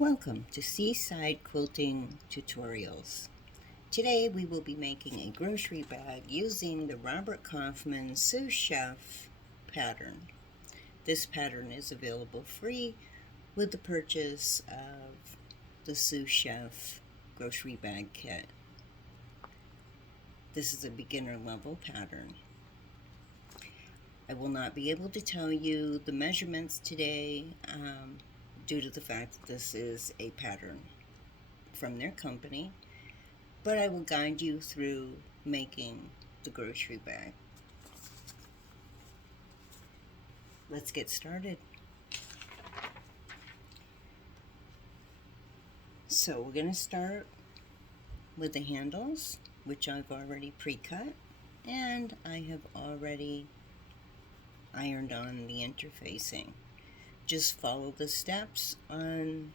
Welcome to Seaside Quilting Tutorials. Today we will be making a grocery bag using the Robert Kaufman Sous Chef pattern. This pattern is available free with the purchase of the Sous Chef grocery bag kit. This is a beginner level pattern. I will not be able to tell you the measurements today due to the fact that this is a pattern from their company, but I will guide you through making the grocery bag. Let's get started. So we're going to start with the handles, which I've already pre-cut, and I have already ironed on the interfacing. Just follow the steps on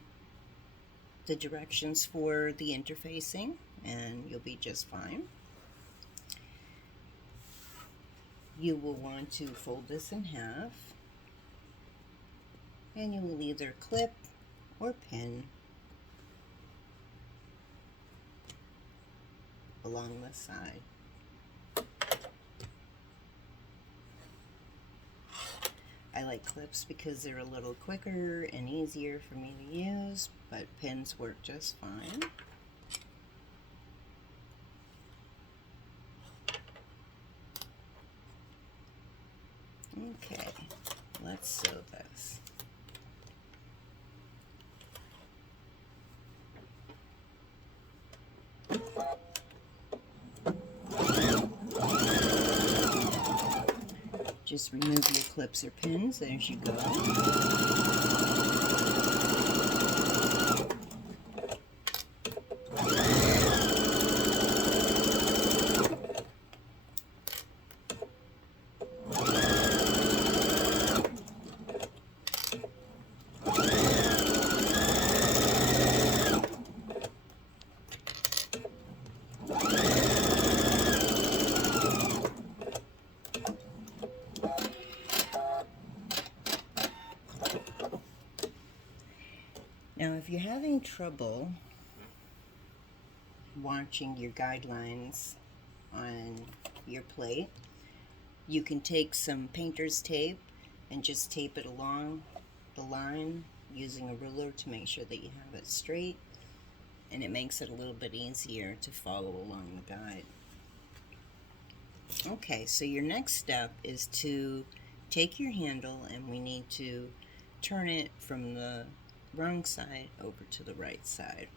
the directions for the interfacing and you'll be just fine. You will want to fold this in half and you will either clip or pin along the side. I like clips because they're a little quicker and easier for me to use, but pins work just fine. Okay, let's sew this. Just remove your clips or pins as you go. Now, if you're having trouble watching your guidelines on your plate, you can take some painter's tape and just tape it along the line using a ruler to make sure that you have it straight, and it makes it a little bit easier to follow along the guide. Okay, so your next step is to take your handle and we need to turn it from the wrong side over to the right side.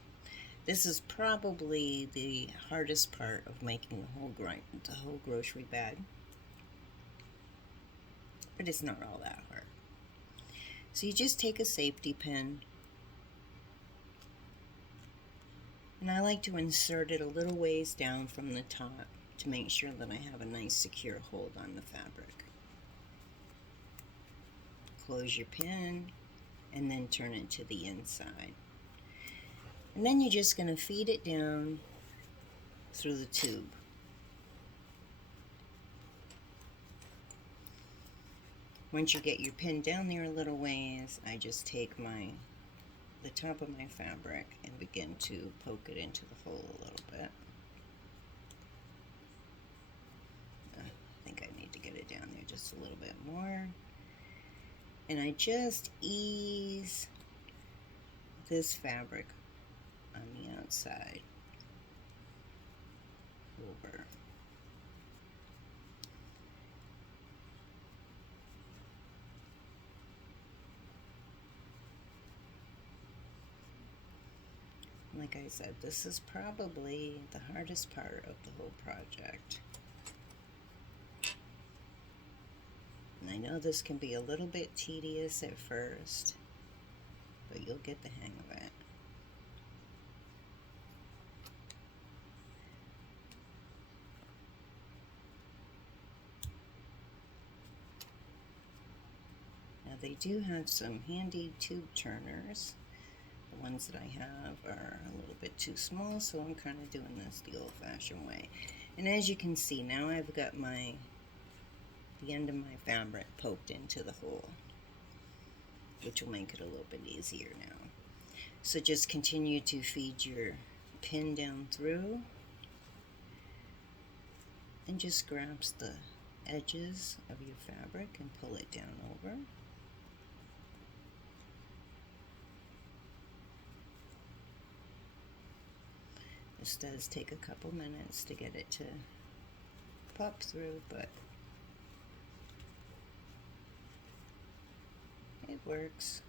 This is probably the hardest part of making the whole grocery bag, but it's not all that hard. So you just take a safety pin, and I like to insert it a little ways down from the top to make sure that I have a nice secure hold on the fabric. Close your pin and then turn it to the inside. And then you're just going to feed it down through the tube. Once you get your pin down there a little ways, I just take the top of my fabric and begin to poke it into the hole a little bit. I think I need to get it down there just a little bit more. And I just ease this fabric on the outside over. Like I said, this is probably the hardest part of the whole project. And I know this can be a little bit tedious at first, but you'll get the hang of it. Now they do have some handy tube turners. The ones that I have are a little bit too small, so I'm kind of doing this the old-fashioned way. And as you can see, now I've got the end of my fabric poked into the hole, which will make it a little bit easier now. So just continue to feed your pin down through and just grasp the edges of your fabric and pull it down over. This does take a couple minutes to get it to pop through, but it works.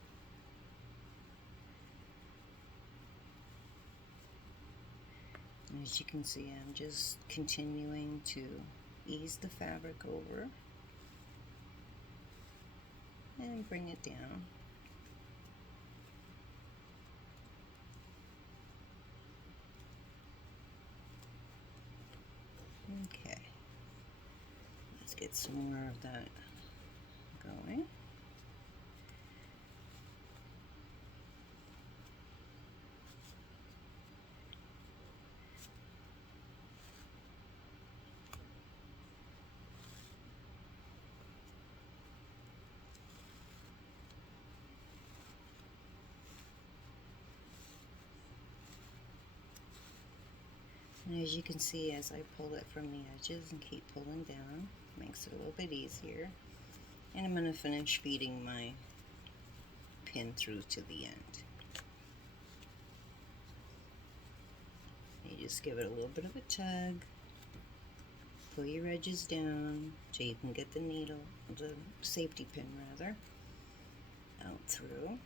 As you can see, I'm just continuing to ease the fabric over and bring it down. Okay, let's get some more of that going. And as you can see, as I pull it from the edges and keep pulling down, makes it a little bit easier. And I'm going to finish feeding my pin through to the end. You just give it a little bit of a tug, pull your edges down so you can get the needle, the safety pin rather, out through.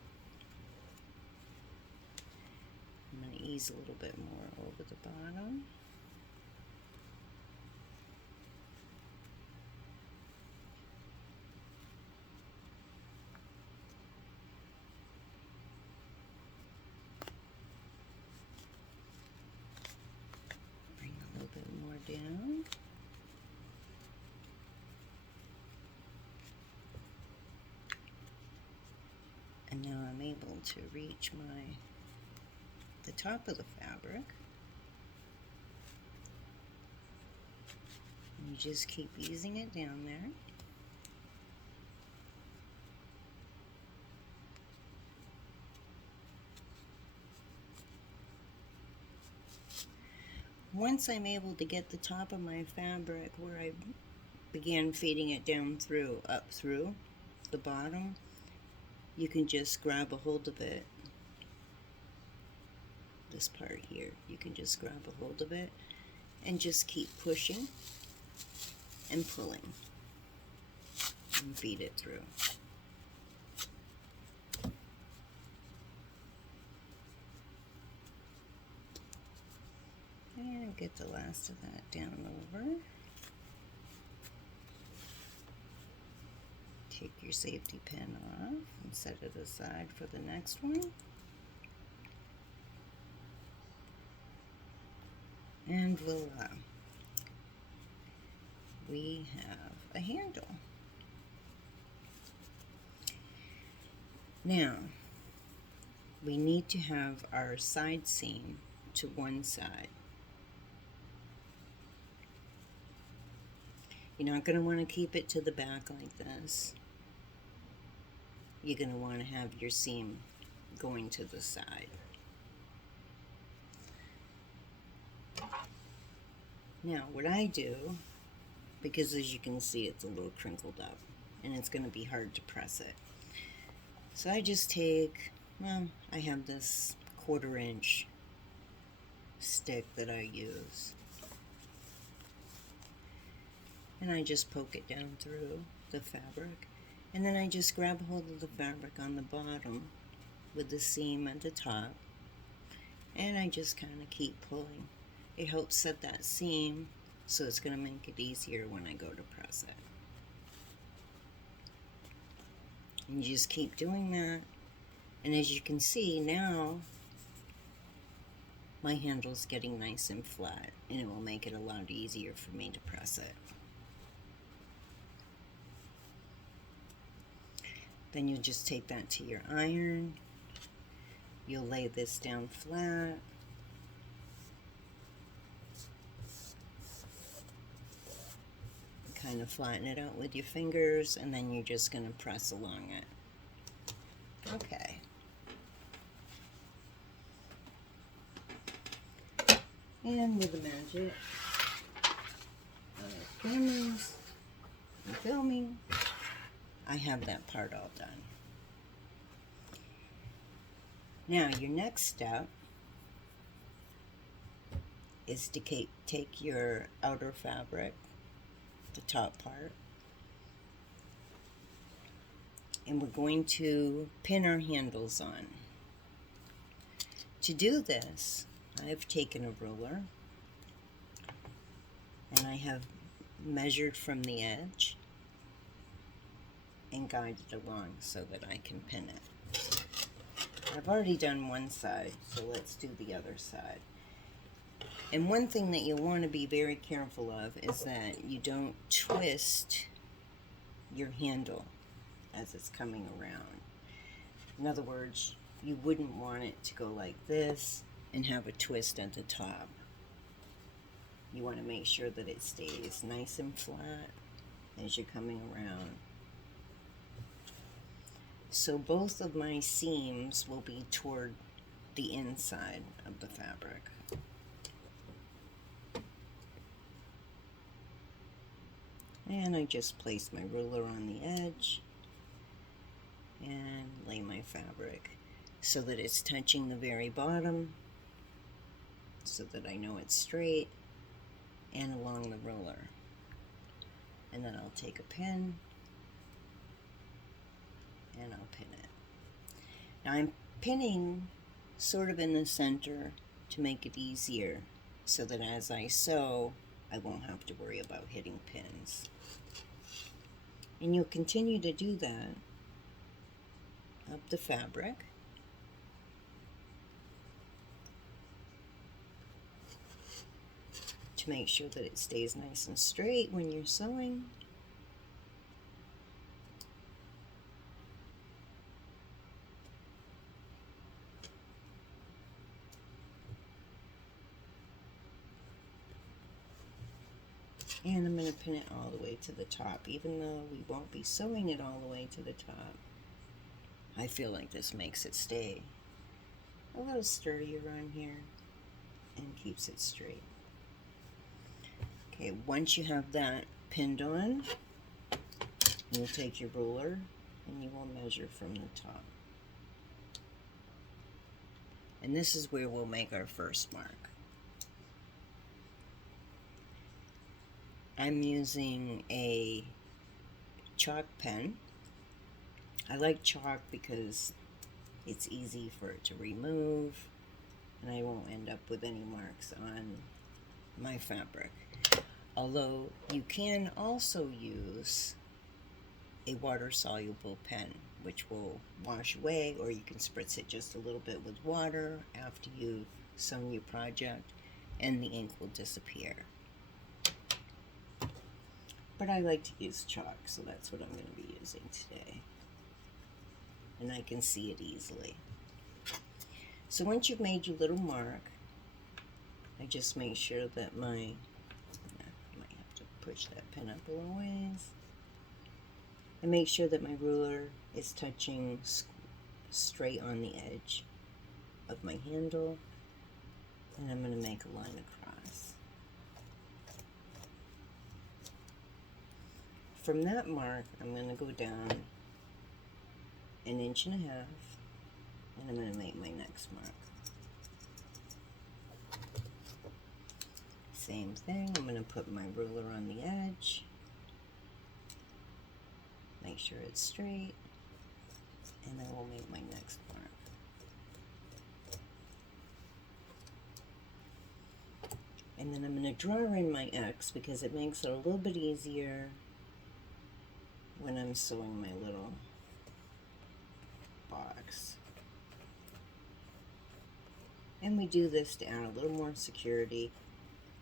I'm going to ease a little bit more over the bottom. Bring a little bit more down. And now I'm able to reach the top of the fabric. And you just keep easing it down there. Once I'm able to get the top of my fabric where I began feeding it down through, up through the bottom, you can just grab a hold of it. This part here, you can just grab a hold of it and just keep pushing and pulling and feed it through. And get the last of that down over. Take your safety pin off and set it aside for the next one. And voila, we have a handle. Now, we need to have our side seam to one side. You're not going to want to keep it to the back like this. You're going to want to have your seam going to the side. Now, what I do, because as you can see it's a little crinkled up and it's going to be hard to press it. So I just take, well, I have this 1/4 inch stick that I use. And I just poke it down through the fabric. And then I just grab hold of the fabric on the bottom with the seam at the top. And I just kind of keep pulling. It helps set that seam, so it's going to make it easier when I go to press it. And you just keep doing that. And as you can see now, my handle's getting nice and flat, and it will make it a lot easier for me to press it. Then you'll just take that to your iron. You'll lay this down flat. Kind of flatten it out with your fingers, and then you're just going to press along it. Okay. And with the magic of cameras and filming, I have that part all done. Now your next step is to take your outer fabric, the top part, and we're going to pin our handles on. To do this, I've taken a ruler and I have measured from the edge and guided along so that I can pin it. I've already done one side, so let's do the other side. And one thing that you want to be very careful of is that you don't twist your handle as it's coming around. In other words, you wouldn't want it to go like this and have a twist at the top. You want to make sure that it stays nice and flat as you're coming around. So both of my seams will be toward the inside of the fabric. And I just place my ruler on the edge and lay my fabric so that it's touching the very bottom, so that I know it's straight, and along the ruler. And then I'll take a pin and I'll pin it. Now I'm pinning sort of in the center to make it easier so that as I sew, I won't have to worry about hitting pins. And you'll continue to do that up the fabric. To make sure that it stays nice and straight when you're sewing. And I'm going to pin it all the way to the top, even though we won't be sewing it all the way to the top. I feel like this makes it stay a little sturdier on here and keeps it straight. Okay, once you have that pinned on, you'll take your ruler and you will measure from the top. And this is where we'll make our first mark. I'm using a chalk pen. I like chalk because it's easy for it to remove and I won't end up with any marks on my fabric. Although you can also use a water-soluble pen, which will wash away, or you can spritz it just a little bit with water after you've sewn your project and the ink will disappear. But I like to use chalk, so that's what I'm going to be using today. And I can see it easily. So once you've made your little mark, I just make sure that I might have to push that pin up a little ways. I make sure that my ruler is touching straight on the edge of my handle. And I'm going to make a line across. From that mark, I'm going to go down 1.5 inches, and I'm going to make my next mark. Same thing, I'm going to put my ruler on the edge, make sure it's straight, and then we'll make my next mark. And then I'm going to draw in my X because it makes it a little bit easier when I'm sewing my little box. And we do this to add a little more security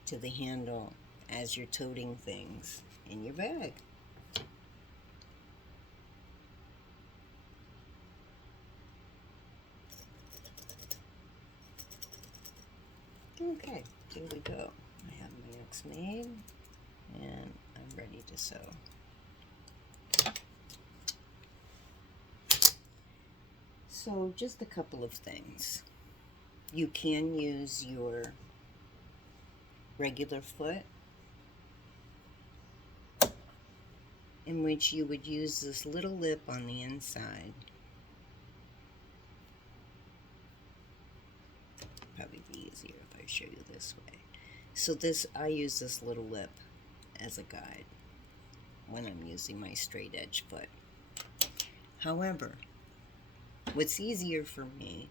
to the handle as you're toting things in your bag. Okay, here we go. I have my X made and I'm ready to sew. So just a couple of things. You can use your regular foot, in which you would use this little lip on the inside. Probably be easier if I show you this way. So I use this little lip as a guide when I'm using my straight edge foot. However, what's easier for me,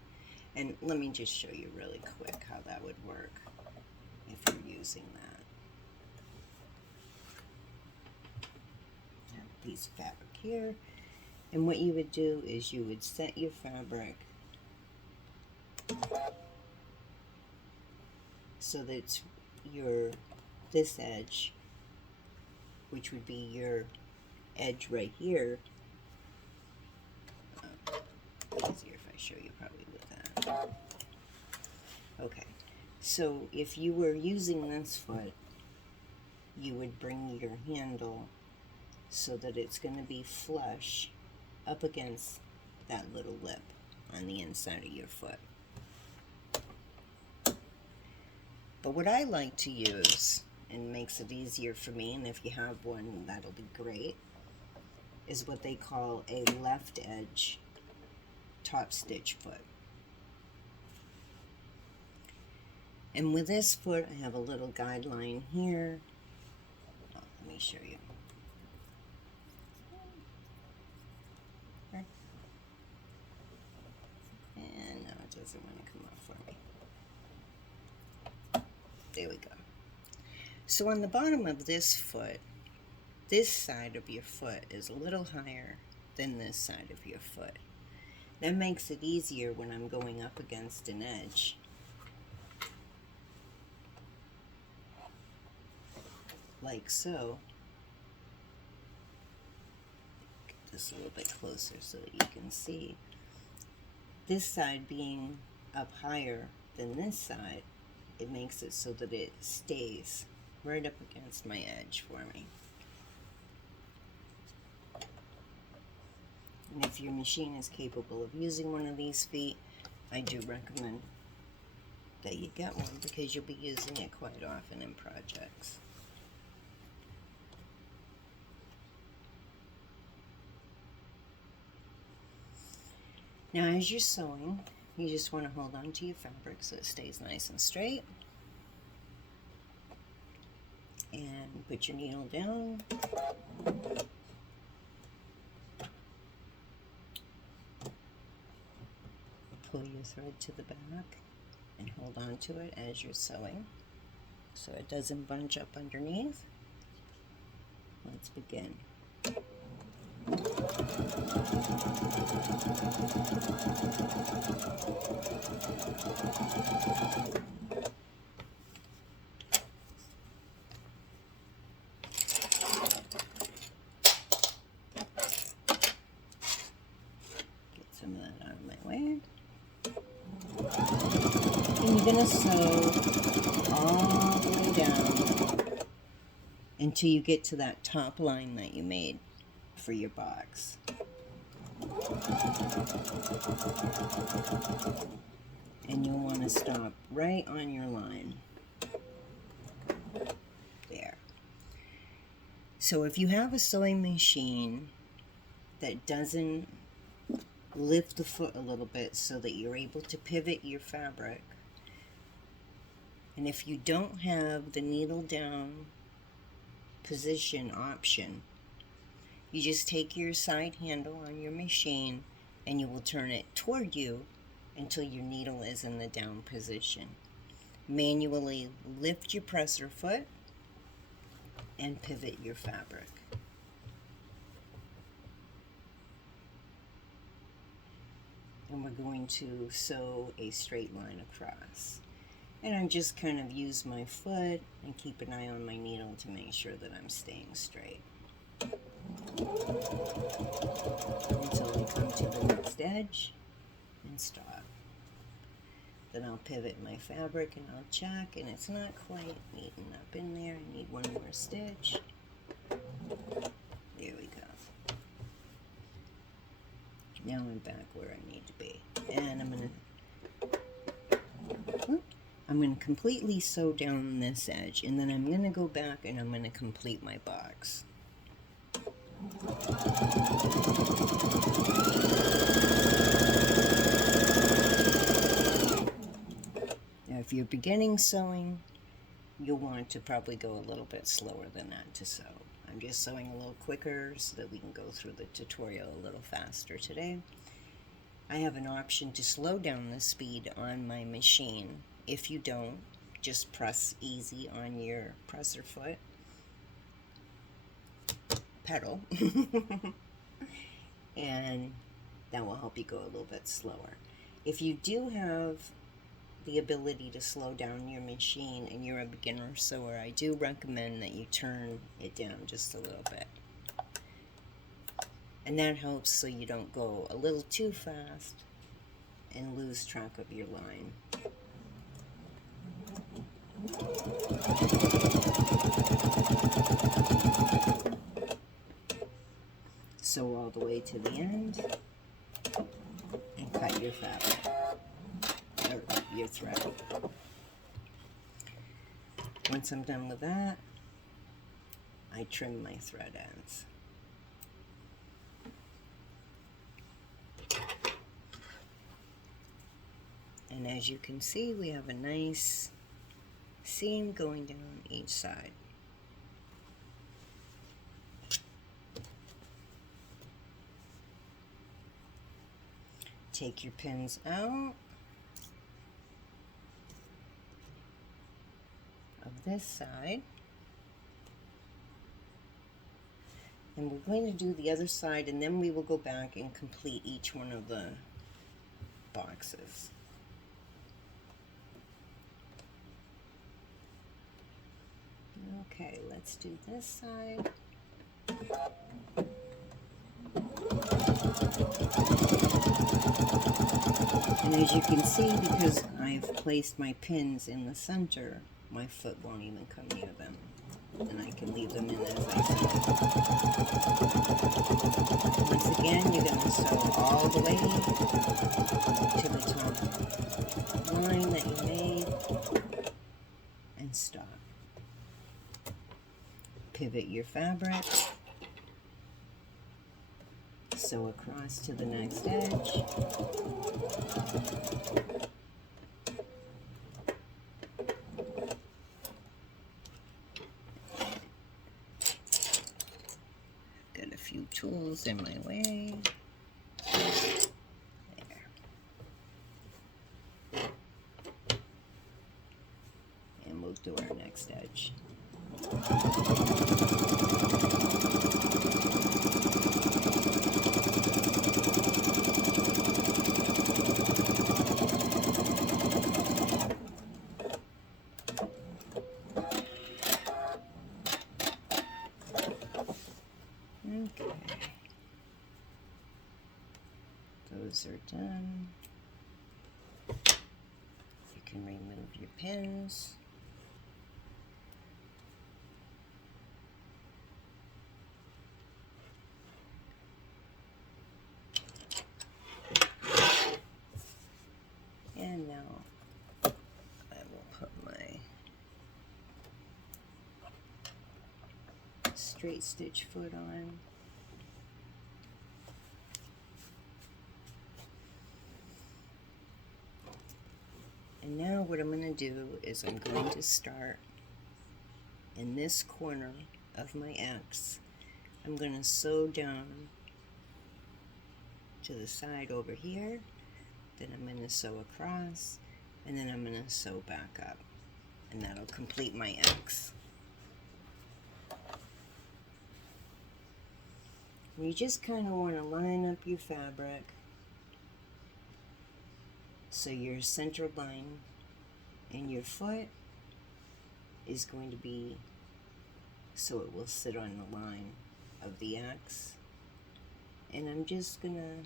and let me just show you really quick how that would work if you're using that. Have a piece of fabric here, and what you would do is you would set your fabric so that it's this edge, which would be your edge right here. Easier if I show you probably with that. Okay, so if you were using this foot, you would bring your handle so that it's going to be flush up against that little lip on the inside of your foot. But what I like to use, and makes it easier for me, and if you have one, that'll be great, is what they call a left edge top stitch foot. And with this foot, I have a little guideline here. Oh, let me show you. And no, it doesn't want to come off for me. There we go. So on the bottom of this foot, this side of your foot is a little higher than this side of your foot. That makes it easier when I'm going up against an edge. Like so. Get this a little bit closer so that you can see. This side being up higher than this side, it makes it so that it stays right up against my edge for me. And if your machine is capable of using one of these feet, I do recommend that you get one because you'll be using it quite often in projects. Now as you're sewing, you just want to hold on to your fabric so it stays nice and straight. And put your needle down. Pull your thread to the back and hold on to it as you're sewing so it doesn't bunch up underneath. Let's begin. Get some of that out of my way. And you're going to sew all the way down until you get to that top line that you made for your box. And you'll want to stop right on your line. There. So if you have a sewing machine that doesn't lift the foot a little bit so that you're able to pivot your fabric, and if you don't have the needle down position option, you just take your side handle on your machine and you will turn it toward you until your needle is in the down position. Manually lift your presser foot and pivot your fabric. And we're going to sew a straight line across. And I just kind of use my foot and keep an eye on my needle to make sure that I'm staying straight. Until we come to the next edge and stop. Then I'll pivot my fabric and I'll check, and it's not quite meeting up in there. I need one more stitch. There we go. Now I'm back where I need to be. And I'm going to completely sew down this edge, and then I'm going to go back and I'm going to complete my box. Now, if you're beginning sewing, you'll want to probably go a little bit slower than that to sew. I'm just sewing a little quicker so that we can go through the tutorial a little faster today. I have an option to slow down the speed on my machine. If you don't, just press easy on your presser foot pedal and that will help you go a little bit slower. If you do have the ability to slow down your machine and you're a beginner sewer, I do recommend that you turn it down just a little bit. And that helps so you don't go a little too fast and lose track of your line. Sew all the way to the end and cut your fabric, or your thread. Once I'm done with that, I trim my thread ends. And as you can see, we have a nice seam going down each side. Take your pins out of this side, and we're going to do the other side, and then we will go back and complete each one of the boxes. Okay, let's do this side. And as you can see, because I've placed my pins in the center, my foot won't even come near them. And I can leave them in as I sew. Once again, you're going to sew all the way to the top line that you made and stop. Pivot your fabric, sew across to the next edge, got a few tools in my way. There. And we'll do our next edge. Okay, those are done. You can remove your pins. And now I will put my straight stitch foot on. And now what I'm going to do is I'm going to start in this corner of my X. I'm going to sew down to the side over here, then I'm going to sew across, and then I'm going to sew back up, and that'll complete my X. You just kind of want to line up your fabric so your center line and your foot is going to be so it will sit on the line of the X. And I'm just going to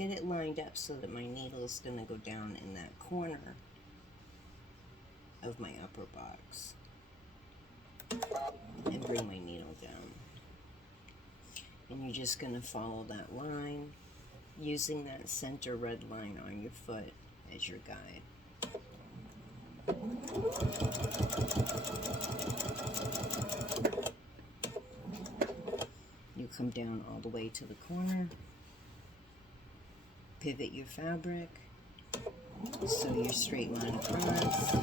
get it lined up so that my needle is going to go down in that corner of my upper box and bring my needle down. And you're just going to follow that line using that center red line on your foot as your guide. You come down all the way to the corner, pivot your fabric, sew your straight line across,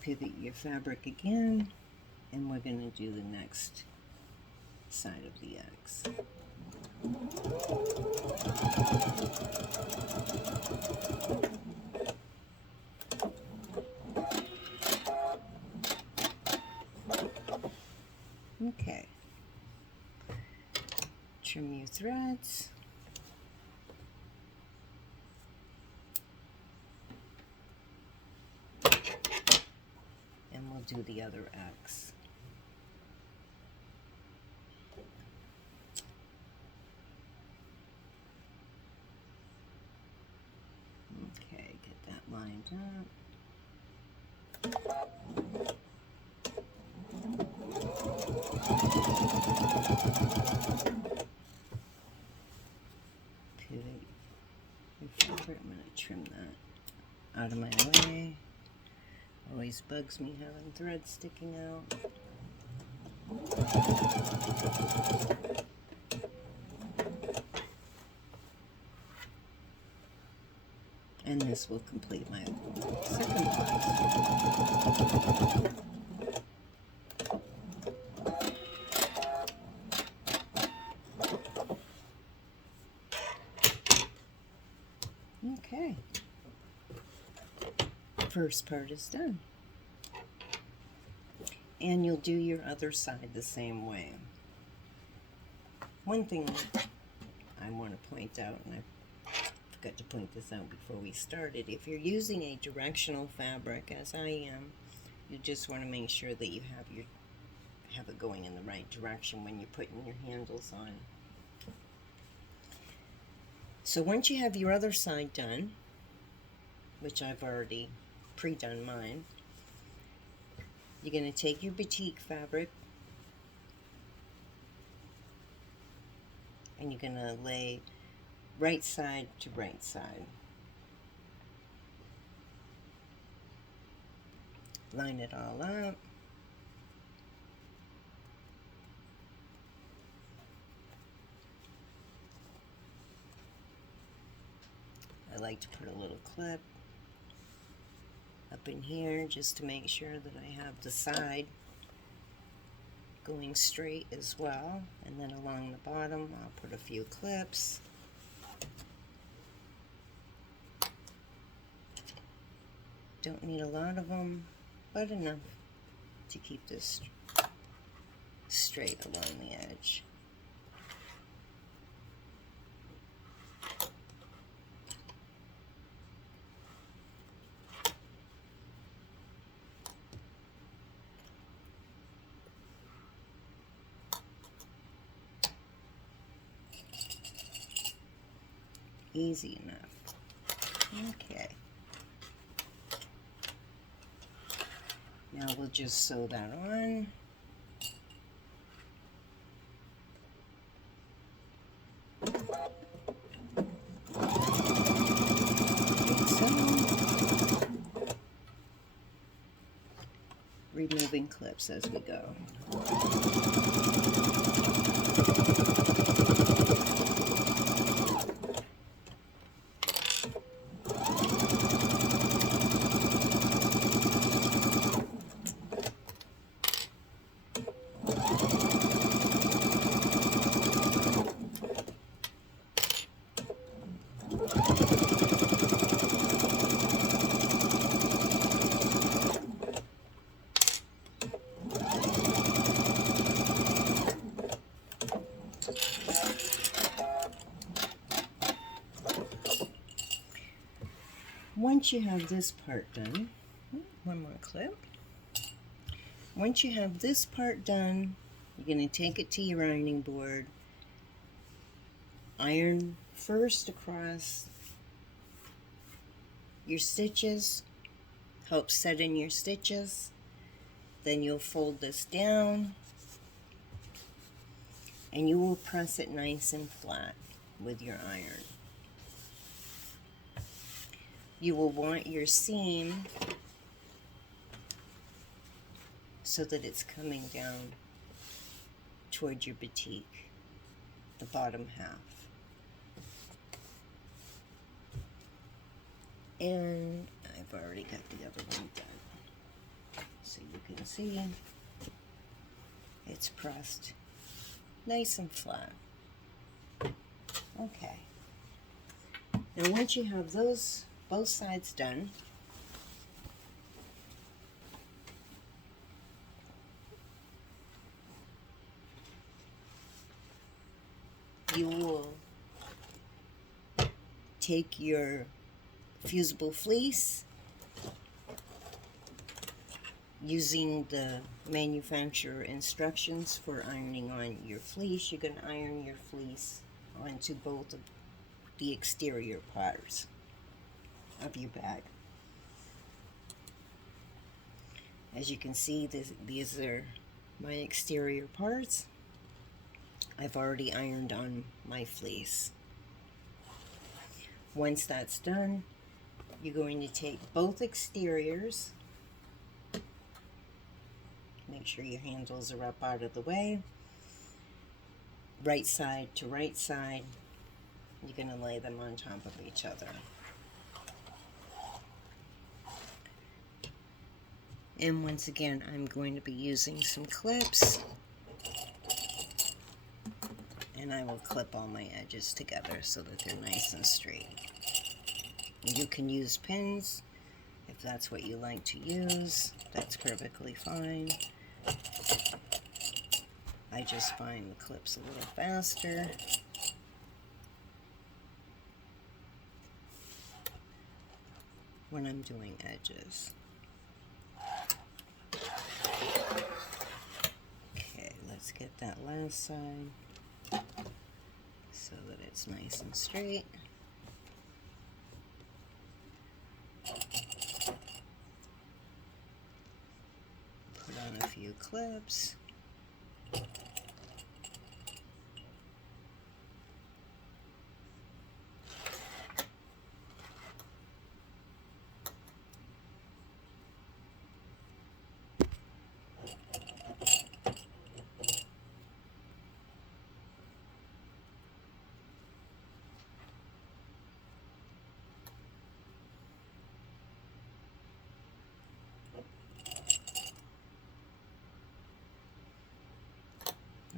pivot your fabric again, and we're going to do the next side of the X. Okay. Trim your threads. And we'll do the other X. Okay, get that lined up. Pivot your fabric. I'm going to trim that out of my way. Always bugs me having threads sticking out. And this will complete my second box. Okay. First part is done. And you'll do your other side the same way. One thing I want to point out, and I forgot to point this out before we started, if you're using a directional fabric, as I am, you just want to make sure that you have it going in the right direction when you're putting your handles on. So once you have your other side done, which I've already pre-done mine, you're going to take your batik fabric and you're going to lay right side to right side. Line it all up. I like to put a little clip up in here just to make sure that I have the side going straight as well. And then along the bottom I'll put a few clips. Don't need a lot of them, but enough to keep this straight along the edge. Easy enough. Okay. Now we'll just sew that on. Removing clips as we go. Once you have this part done, one more clip. Once you have this part done, you're going to take it to your ironing board, iron first across your stitches, help set in your stitches, then you'll fold this down and you will press it nice and flat with your iron. you will want your seam so that it's coming down toward your batik, the bottom half. And I've already got the other one done. So you can see it's pressed nice and flat. Okay. Now once you have those both sides done, you will take your fusible fleece, using the manufacturer instructions for ironing on your fleece. You're going to iron your fleece onto both of the exterior parts of your bag. As you can see, these are my exterior parts. I've already ironed on my fleece. Once that's done, you're going to take both exteriors, make sure your handles are up out of the way, right side to right side. You're going to lay them on top of each other. And once again, I'm going to be using some clips, and I will clip all my edges together so that they're nice and straight. You can use pins if that's what you like to use. That's perfectly fine. I just find the clips a little faster. When I'm doing edges. Okay, let's get that last side so that it's nice and straight. Put on a few clips.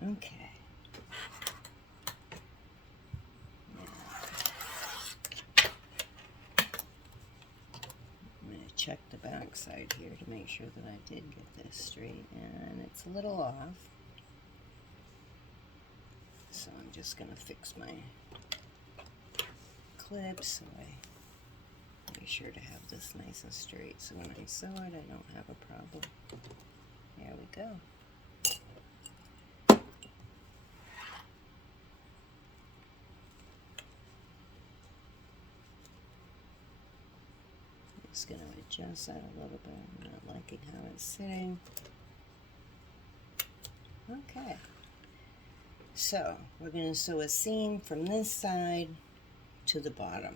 Okay. I'm going to check the back side here to make sure that I did get this straight, and it's a little off. So I'm just going to fix my clips so I make sure to have this nice and straight, so when I sew it I don't have a problem. There we go. Just going to adjust that a little bit. I'm not liking how it's sitting. Okay. So we're going to sew a seam from this side to the bottom.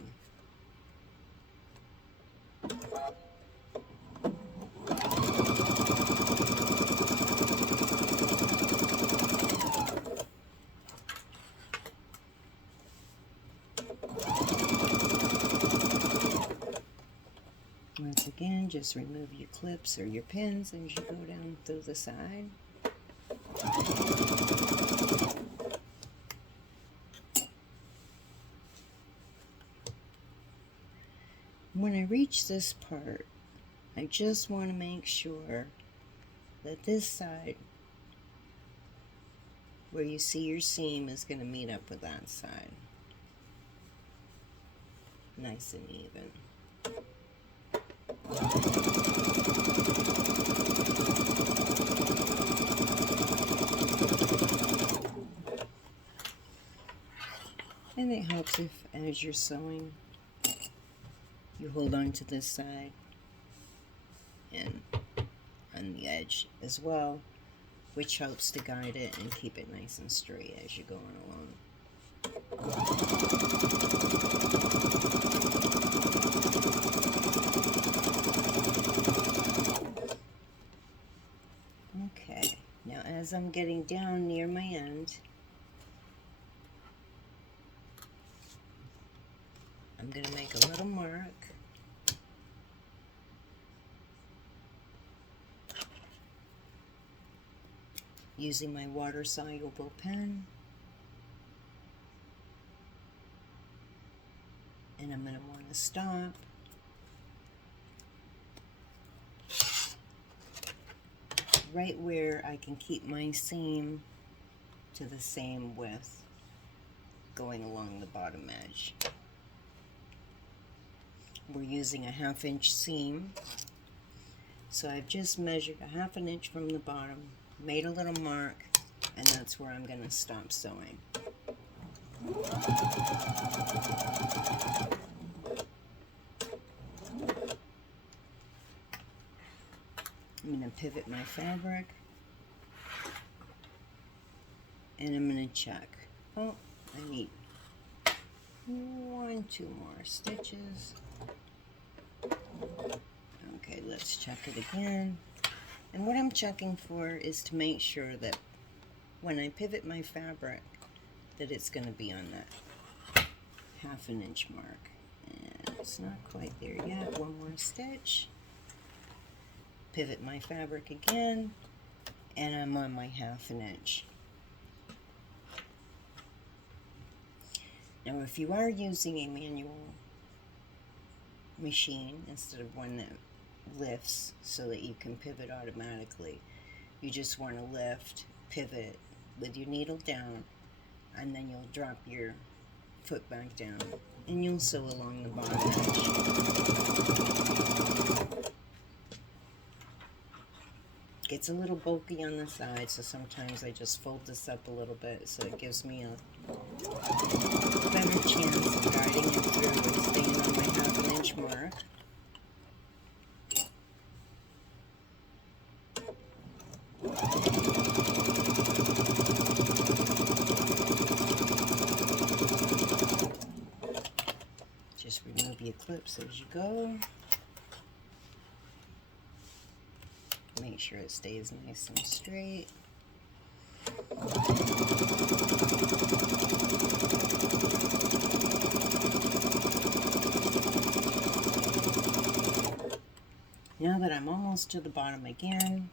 Once again, just remove your clips or your pins as you go down through the side. When I reach this part, I just want to make sure that this side, where you see your seam, is going to meet up with that side. Nice and even. And it helps if, as you're sewing, you hold on to this side and on the edge as well, which helps to guide it and keep it nice and straight as you're going along. as I'm getting down near my end, I'm going to make a little mark. Using my water-soluble pen. And I'm going to want to stop. Right where I can keep my seam to the same width going along the bottom edge. We're using a 1/2 inch seam, so I've just measured a 1/2 inch from the bottom, made a little mark, and that's where I'm going to stop sewing. I'm going to pivot my fabric, and I'm going to check. Oh, I need 1, 2 more stitches. Okay, let's check it again. And what I'm checking for is to make sure that when I pivot my fabric, that it's going to be on that 1/2 inch mark. And it's not quite there yet. 1 more stitch. Pivot my fabric again, and I'm on my 1/2 inch. Now, if you are using a manual machine instead of one that lifts so that you can pivot automatically, you just want to lift, pivot with your needle down, and then you'll drop your foot back down, and you'll sew along the bottom edge. Gets a little bulky on the side, so sometimes I just fold this up a little bit so it gives me a better chance of guiding it through and staying on my 1/2 inch mark. Just remove your clips as you go. Make sure it stays nice and straight. Now that I'm almost to the bottom again,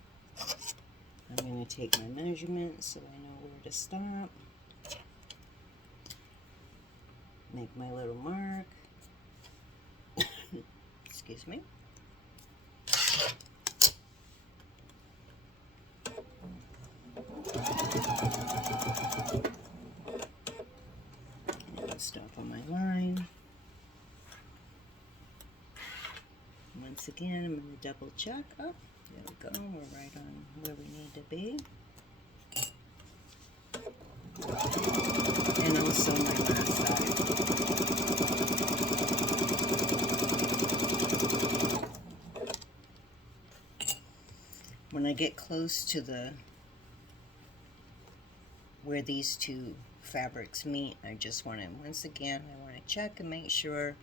I'm going to take my measurement so I know where to stop. Make my little mark. Excuse me. And stop on my line. Once again, I'm going to double check. Oh, there we go. We're right on where we need to be. And also my last side. When I get close to where these two fabrics meet, I just want to, once again, I want to check and make sure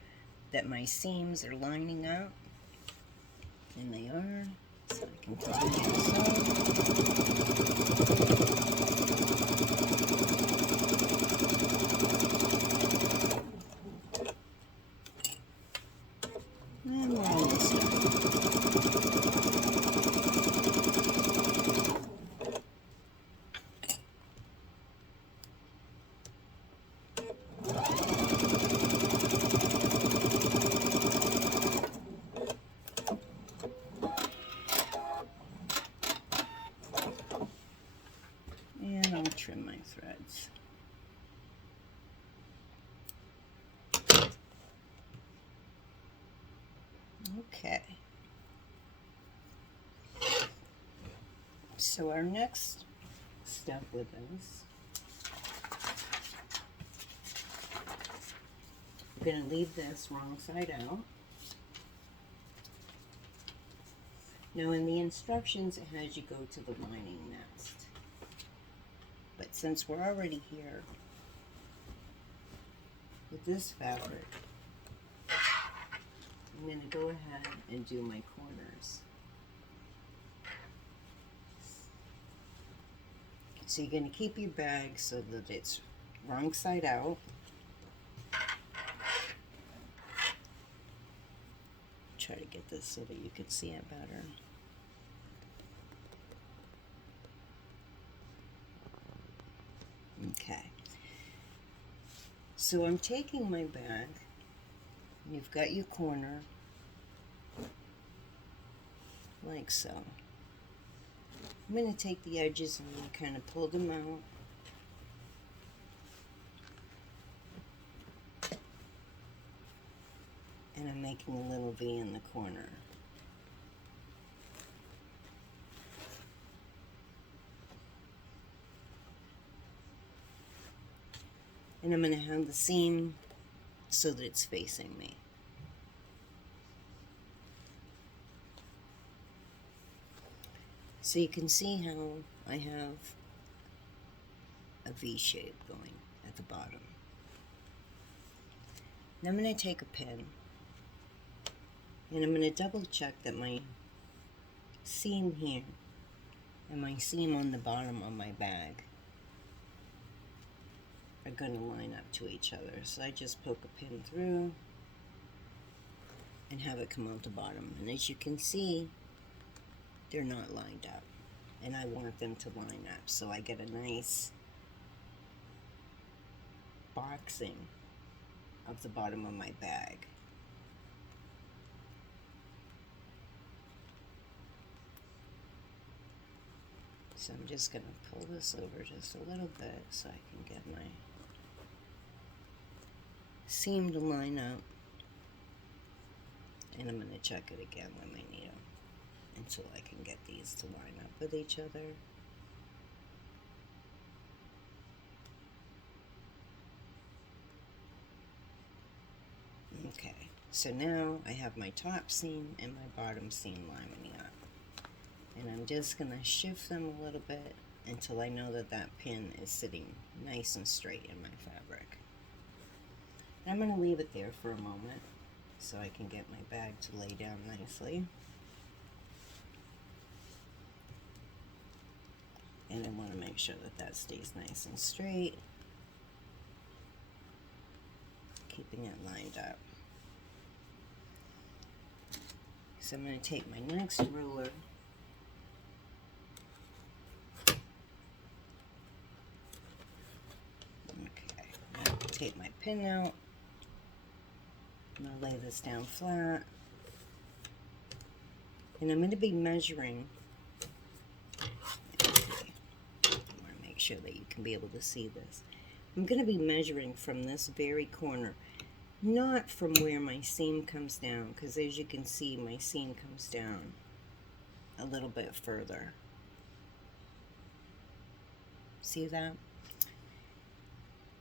that my seams are lining up. And they are, so I can continue to sew. And we're almost done. And I'll trim my threads. Okay. So our next step with this, we're going to leave this wrong side out. Now in the instructions it has you go to the lining next. But since we're already here with this fabric, I'm going to go ahead and do my corners. So you're going to keep your bag so that it's wrong side out. Try to get this so that you can see it better. Okay. So I'm taking my bag. You've got your corner, like so. I'm going to take the edges and kind of pull them out. And I'm making a little V in the corner. And I'm going to have the seam so that it's facing me. So you can see how I have a V shape going at the bottom. Now I'm going to take a pin and I'm going to double check that my seam here and my seam on the bottom of my bag are going to line up to each other. So I just poke a pin through and have it come out the bottom. And as you can see, they're not lined up. And I want them to line up so I get a nice boxing of the bottom of my bag. So I'm just going to pull this over just a little bit so I can get my seam to line up. And I'm going to check it again with my needle until I can get these to line up with each other. Okay, so now I have my top seam and my bottom seam lining up. And I'm just going to shift them a little bit until I know that that pin is sitting nice and straight in my fabric. And I'm going to leave it there for a moment so I can get my bag to lay down nicely. And I want to make sure that that stays nice and straight, keeping it lined up. So I'm going to take my next ruler take my pin out. I'm going to lay this down flat. And I'm going to be measuring. I want to make sure that you can be able to see this. I'm going to be measuring from this very corner, not from where my seam comes down, because as you can see, my seam comes down a little bit further. See that?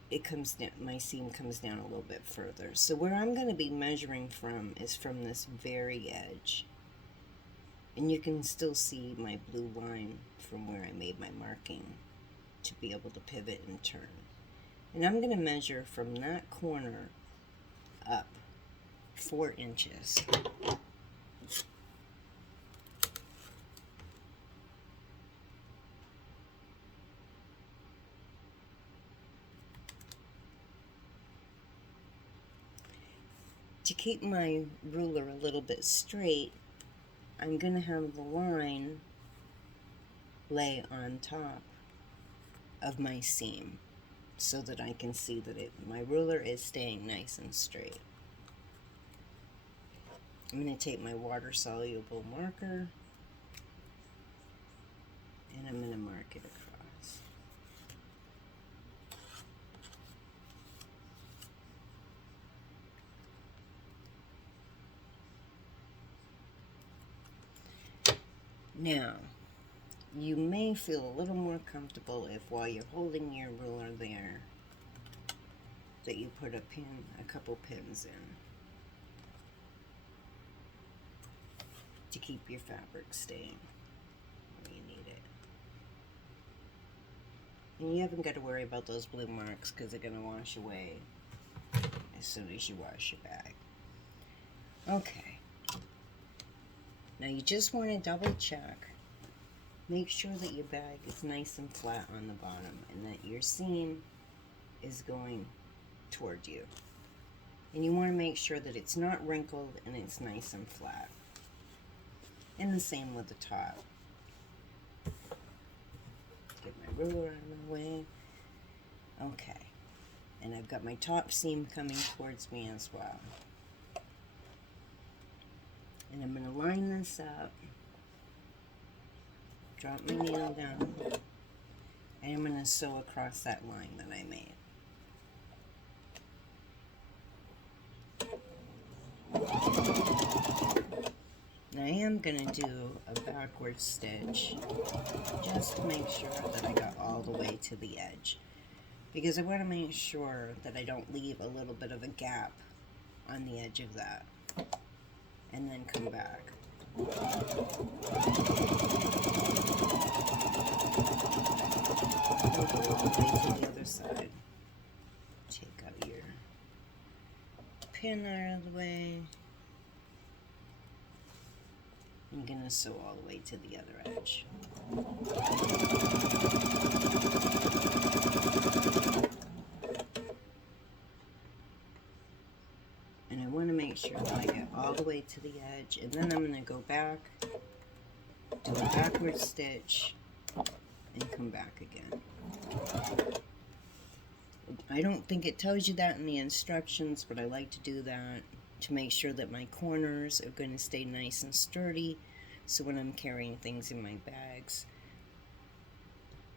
It comes down, my seam comes down a little bit further. So where I'm going to be measuring from is from this very edge. And you can still see my blue line from where I made my marking to be able to pivot and turn. And I'm going to measure from that corner up 4 inches. To keep my ruler a little bit straight, I'm going to have the line lay on top of my seam so that I can see that my ruler is staying nice and straight. I'm going to take my water-soluble marker and I'm going to mark it across. Now, you may feel a little more comfortable if while you're holding your ruler there, that you put a couple pins in to keep your fabric staying where you need it. And you haven't got to worry about those blue marks because they're going to wash away as soon as you wash your bag. Okay. Now you just want to double check make sure that your bag is nice and flat on the bottom and that your seam is going toward you. And you want to make sure that it's not wrinkled and it's nice and flat. And the same with the top. Get my ruler out of the way. Okay. And I've got my top seam coming towards me as well. And I'm going to line this up. Drop my needle down. And I'm going to sew across that line that I made. And I am going to do a backward stitch just to make sure that I got all the way to the edge. Because I want to make sure that I don't leave a little bit of a gap on the edge of that. And then come back. Go all the way to the other side. Take out your pin out of the way. I'm going to sew all the way to the other edge. And I want to make sure that I get all the way to the edge, and then I'm going to go back, do a backward stitch, and come back again. I don't think it tells you that in the instructions, but I like to do that to make sure that my corners are going to stay nice and sturdy, so when I'm carrying things in my bags,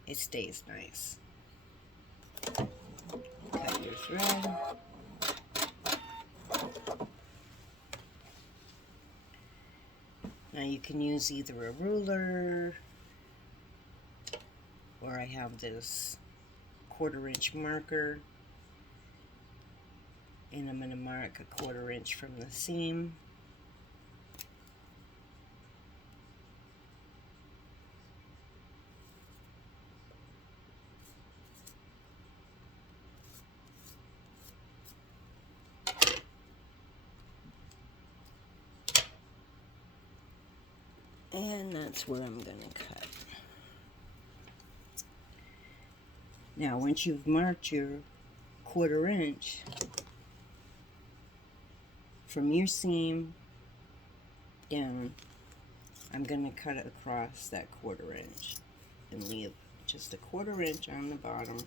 it stays nice. Cut your thread. Now you can use either a ruler, or I have this 1/4 inch marker, and I'm going to mark a 1/4 inch from the seam. And that's where I'm going to cut. Now, once you've marked your 1/4 inch from your seam down, I'm going to cut it across that 1/4 inch and leave just a 1/4 inch on the bottom.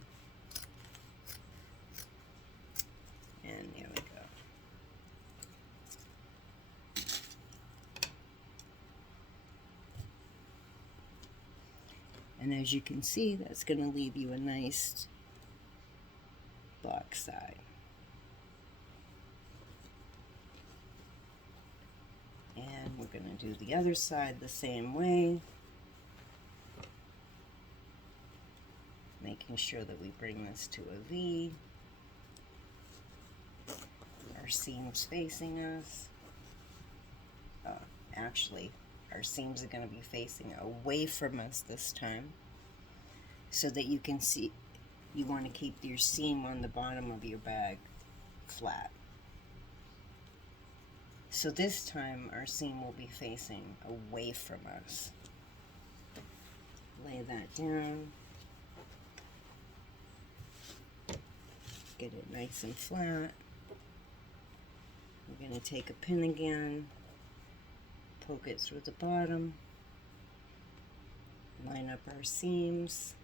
And there we go. And as you can see, that's going to leave you a nice box side. And we're going to do the other side the same way, making sure that we bring this to a V. Our seam's facing us. Actually, our seams are going to be facing away from us this time, so that you can see. You want to keep your seam on the bottom of your bag flat. So this time our seam will be facing away from us. Lay that down. Get it nice and flat. We're going to take a pin again, poke it through the bottom, line up our seams.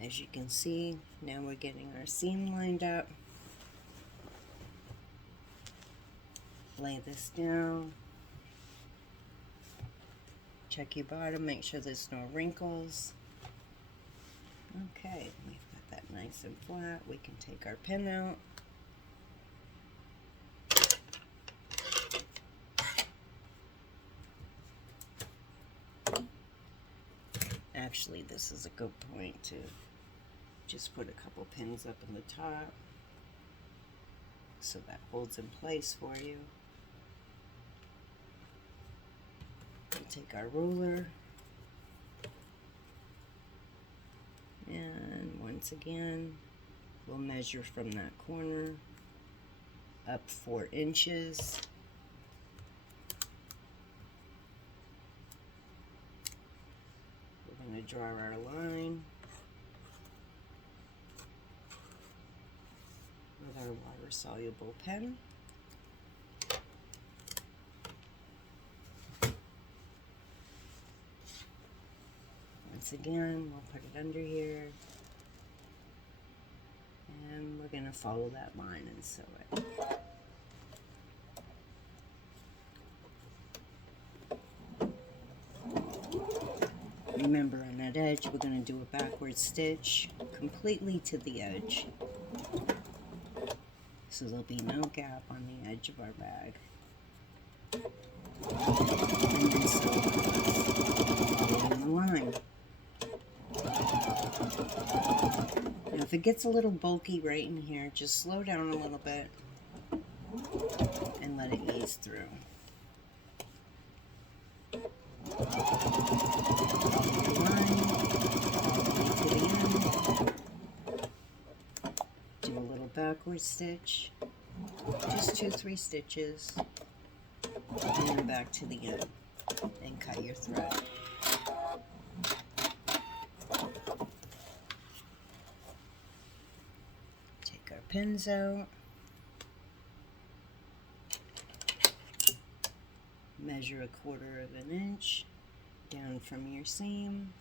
As you can see, now we're getting our seam lined up. Lay this down. Check your bottom, make sure there's no wrinkles. Okay, we've got that nice and flat. We can take our pin out. Actually, this is a good point to just put a couple pins up in the top so that holds in place for you. We'll take our ruler, and once again we'll measure from that corner up 4 inches. We're going to draw our line with our water-soluble pen. Once again, we'll put it under here, and we're going to follow that line and sew it. Remember, on that edge, we're going to do a backward stitch completely to the edge, so there'll be no gap on the edge of our bag. And then sew following the line. Now, if it gets a little bulky right in here, just slow down a little bit and let it ease through. Do a little backward stitch, just 2-3 stitches, and then back to the end and cut your thread. Take our pins out, measure 1/4 of an inch down from your seam.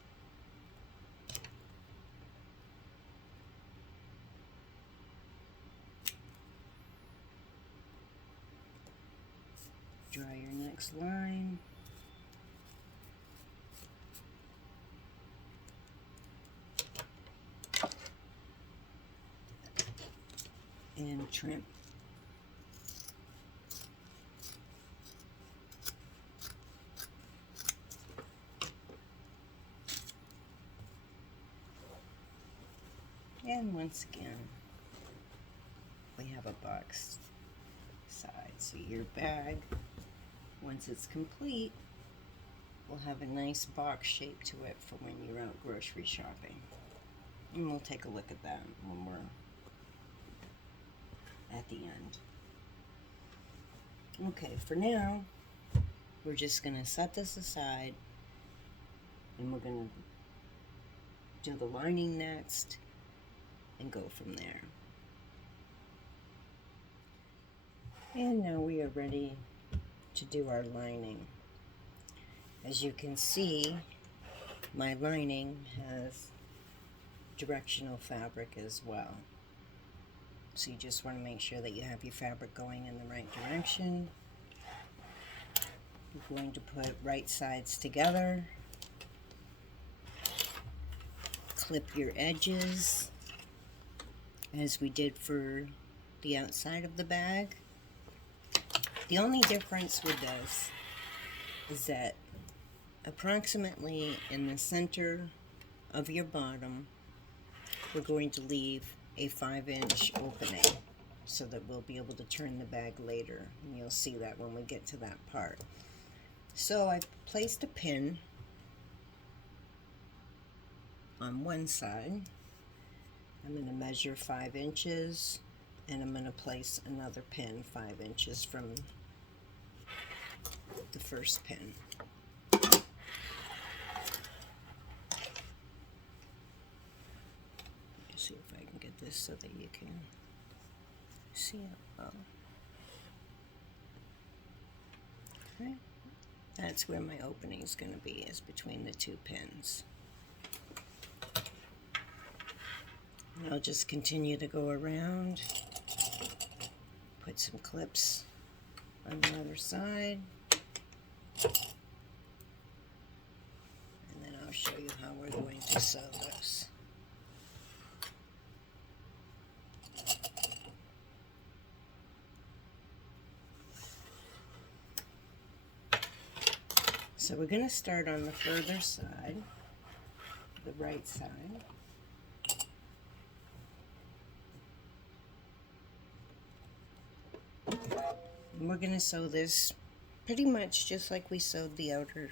Draw your next line. And trim. And once again, we have a box side. So your bag, once it's complete, will have a nice box shape to it for when you're out grocery shopping. And we'll take a look at that when we're at the end. Okay, for now, we're just going to set this aside, and we're going to do the lining next and go from there. And now we are ready to do our lining. As you can see, my lining has directional fabric as well. So you just want to make sure that you have your fabric going in the right direction. You're going to put right sides together. Clip your edges, as we did for the outside of the bag. The only difference with this is that approximately in the center of your bottom, we're going to leave a 5-inch opening so that we'll be able to turn the bag later, and you'll see that when we get to that part. So I placed a pin on one side. I'm going to measure 5 inches, and I'm going to place another pin 5 inches from the first pin. See if I can get this so that you can see it well. Okay, that's where my opening is going to be, is between the 2 pins. And I'll just continue to go around, put some clips on the other side, and then I'll show you how we're going to sew this. So we're going to start on the further side, the right side. And we're going to sew this pretty much just like we sewed the outer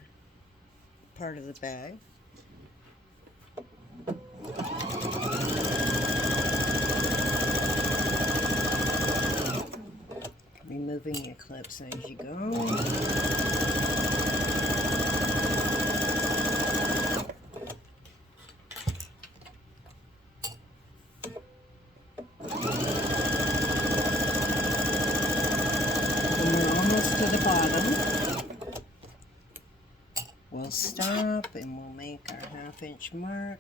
part of the bag. clips as you go. To the bottom, we'll stop and we'll make our 1/2 inch mark.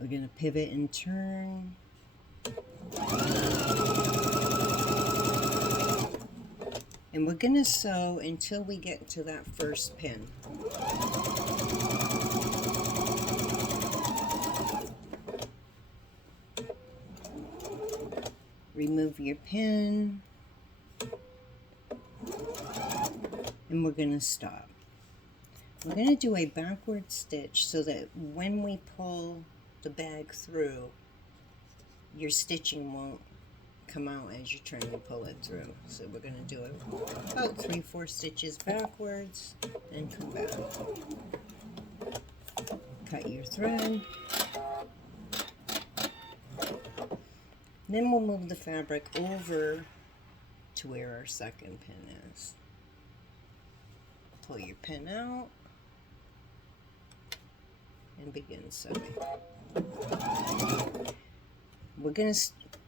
We're going to pivot and turn. And we're going to sew until we get to that first pin. Remove your pin. And we're going to stop. We're going to do a backward stitch so that when we pull the bag through, your stitching won't come out as you're trying to pull it through. So we're going to do it about 3-4 stitches backwards and come back. Cut your thread. Then we'll move the fabric over to where our second pin is. Pull your pin out and begin sewing. We're going to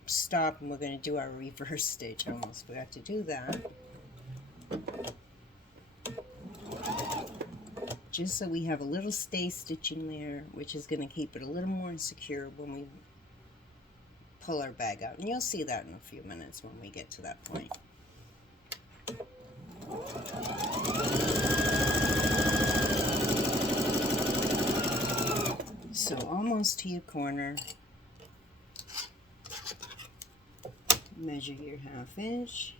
stop and we're going to do our reverse stitch. I almost forgot to do that. Just so we have a little stay stitching there, which is going to keep it a little more secure when we pull our bag out. And you'll see that in a few minutes when we get to that point. So almost to your corner. Measure your 1/2 inch.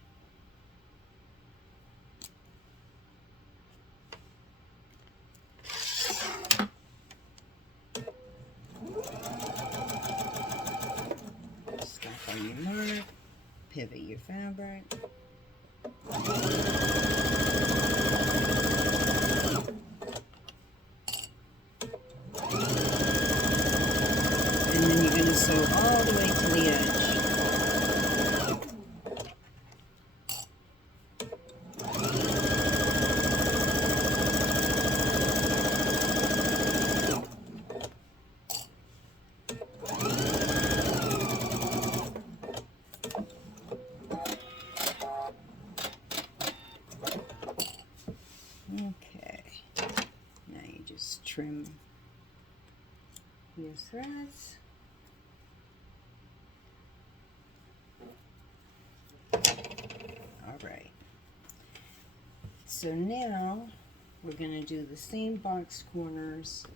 Stop on your mark. Pivot your fabric. And then you're going to sew all the way to the edge. Okay, now you just trim your threads. All right, so now we're going to do the same box corners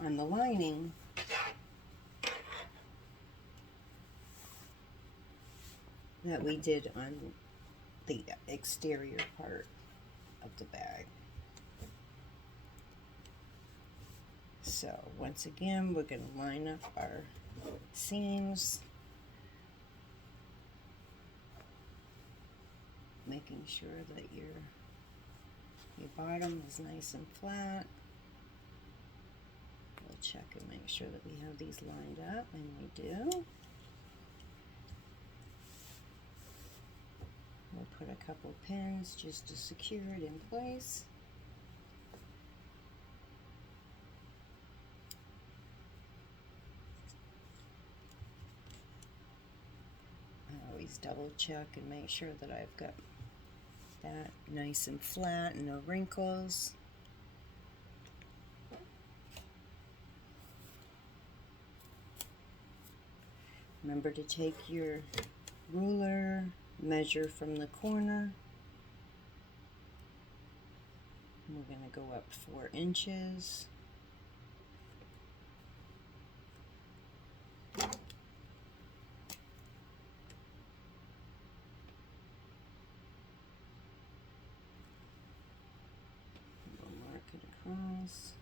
on the lining that we did on the exterior part of the bag. So once again, we're going to line up our seams, making sure that your bottom is nice and flat. We'll check and make sure that we have these lined up, and we do. We'll put a couple pins just to secure it in place. I always double check and make sure that I've got that nice and flat and no wrinkles. Remember to take your ruler, measure from the corner. We're going to go up 4 inches. We'll mark it across.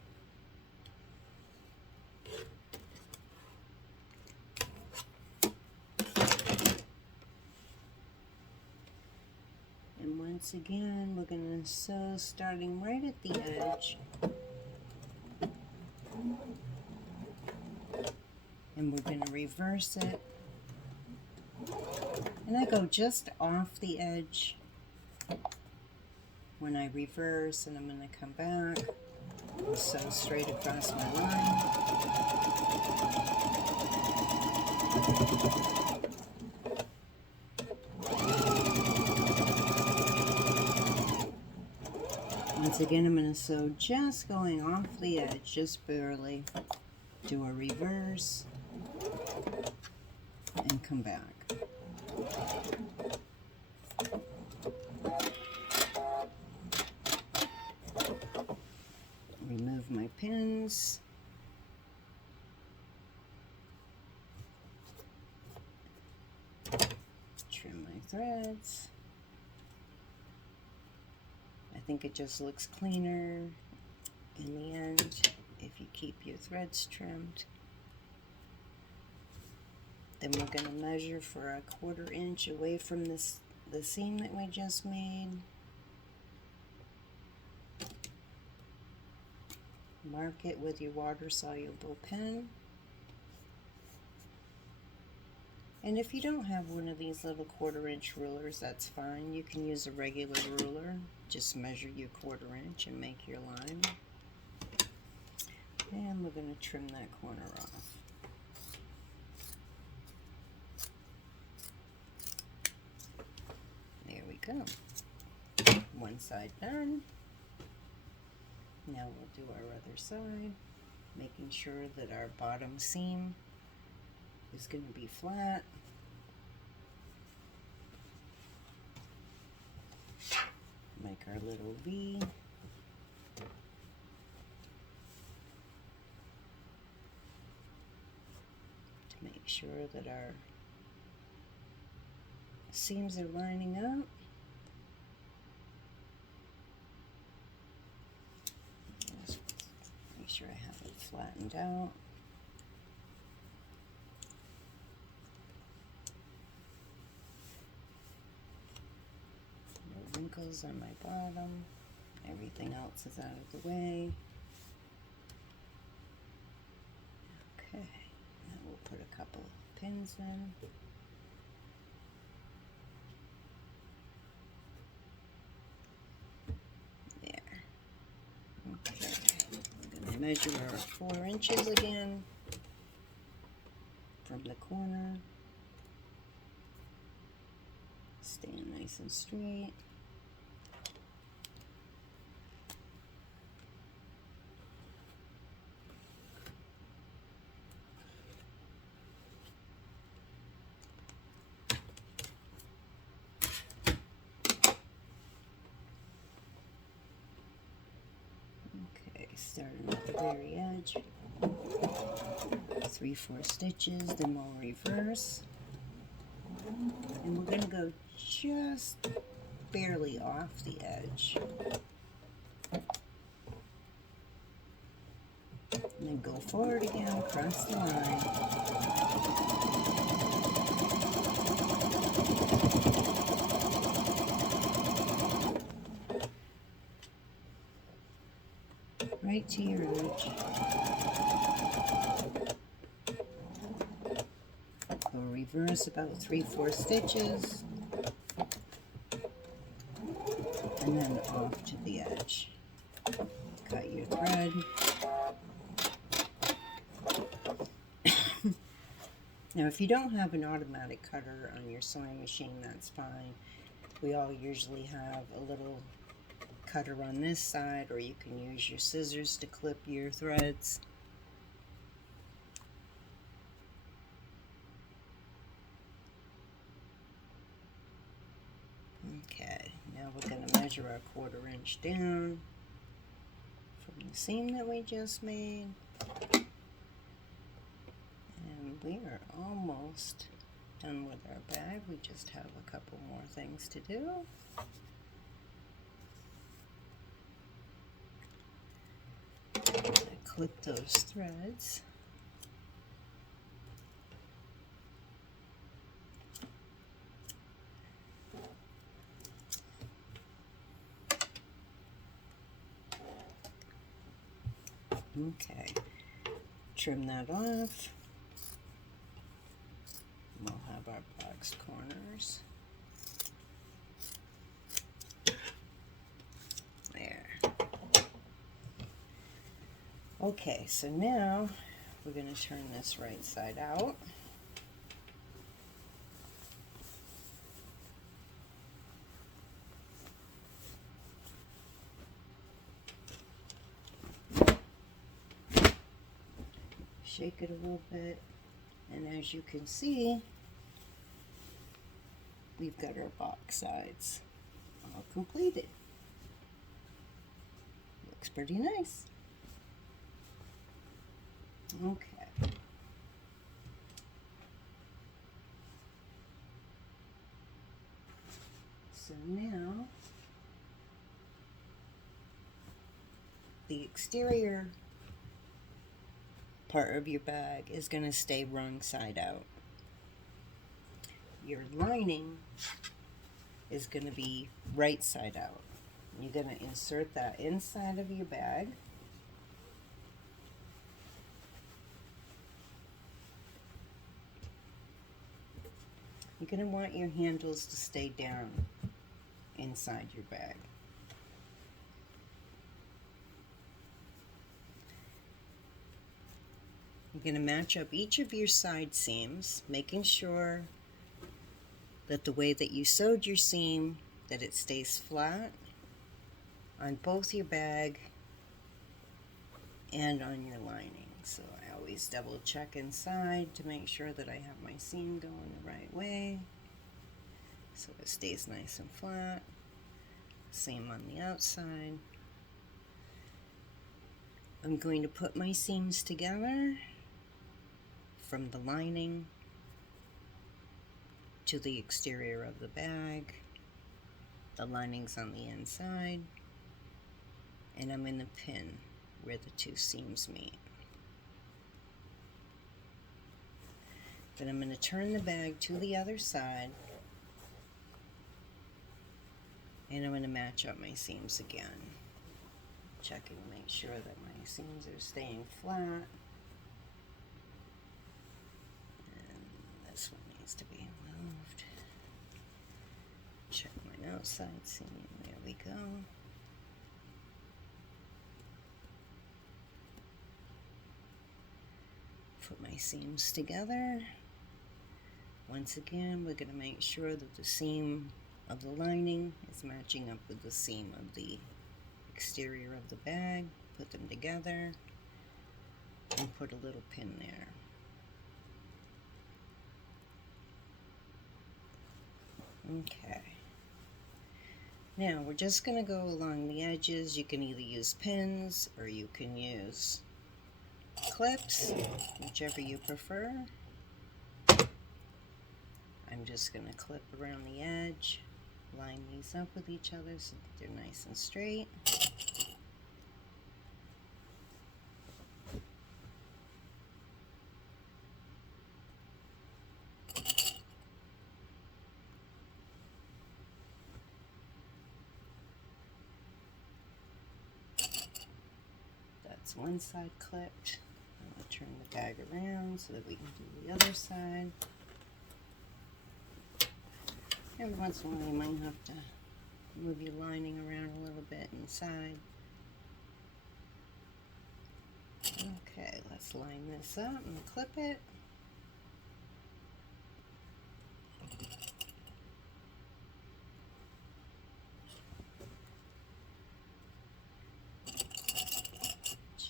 And once again, we're going to sew starting right at the edge. And we're going to reverse it. And I go just off the edge when I reverse, and I'm going to come back and sew straight across my line. Once again, I'm going to sew just going off the edge, just barely. Do a reverse and come back. Remove my pins. Trim my threads. I think it just looks cleaner in the end if you keep your threads trimmed. Then we're going to measure for a 1/4 inch away from the seam that we just made. Mark it with your water-soluble pen. And if you don't have one of these little 1/4 inch rulers, that's fine. You can use a regular ruler. Just measure your 1/4 inch and make your line. And we're going to trim that corner off. There we go. One side done. Now we'll do our other side, making sure that our bottom seam is going to be flat. Make our little V. To make sure that our seams are lining up. Just make sure I have it flattened out. No wrinkles on my bottom. Everything else is out of the way. Okay, now we'll put a couple of pins in. Okay, I'm going to measure our 4 inches again from the corner. Staying nice and straight. Starting at the very edge, 3/4 stitches, then we'll reverse, and we're going to go just barely off the edge, and then go forward again across the line. Right to your edge. Go reverse about 3/4 stitches, and then off to the edge. Cut your thread. Now, if you don't have an automatic cutter on your sewing machine, that's fine. We all usually have a little cutter on this side, or you can use your scissors to clip your threads. Okay, now we're going to measure our 1/4 inch down from the seam that we just made, and we are almost done with our bag. We just have a couple more things to do. Clip those threads. Okay, trim that off. We'll have our box corners. There. Okay, so now we're going to turn this right side out. Shake it a little bit, and as you can see, we've got our box sides all completed. Looks pretty nice. Okay. So now the exterior part of your bag is going to stay wrong side out. Your lining is going to be right side out. You're going to insert that inside of your bag. You're going to want your handles to stay down inside your bag. You're going to match up each of your side seams, making sure that the way that you sewed your seam, that it stays flat on both your bag and on your lining. So I always double check inside to make sure that I have my seam going the right way, so it stays nice and flat. Same on the outside. I'm going to put my seams together from the lining to the exterior of the bag. The lining's on the inside, and I'm going to pin where the two seams meet. Then I'm going to turn the bag to the other side, and I'm going to match up my seams again, checking to make sure that my seams are staying flat. And this one needs to be moved. Check my outside seam. There we go. Put my seams together. Once again, we're going to make sure that the seam of the lining is matching up with the seam of the exterior of the bag. Put them together and put a little pin there. Okay. Now we're just going to go along the edges. You can either use pins or you can use clips, whichever you prefer. I'm just going to clip around the edge, line these up with each other so that they're nice and straight. That's one side clipped. I'm going to turn the bag around so that we can do the other side. Every once in a while you might have to move your lining around a little bit inside. Okay, let's line this up and clip it.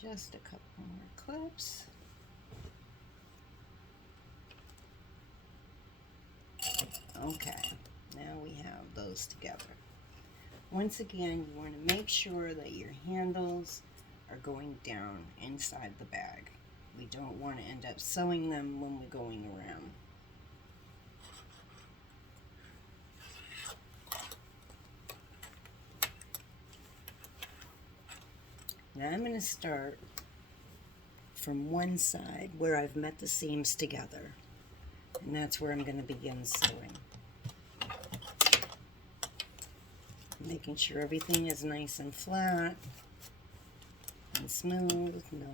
Just a couple more clips. Okay, now we have those together. Once again, you want to make sure that your handles are going down inside the bag. We don't want to end up sewing them when we're going around. Now I'm going to start from one side where I've met the seams together, and that's where I'm going to begin sewing. Making sure everything is nice and flat. I'm and smooth, no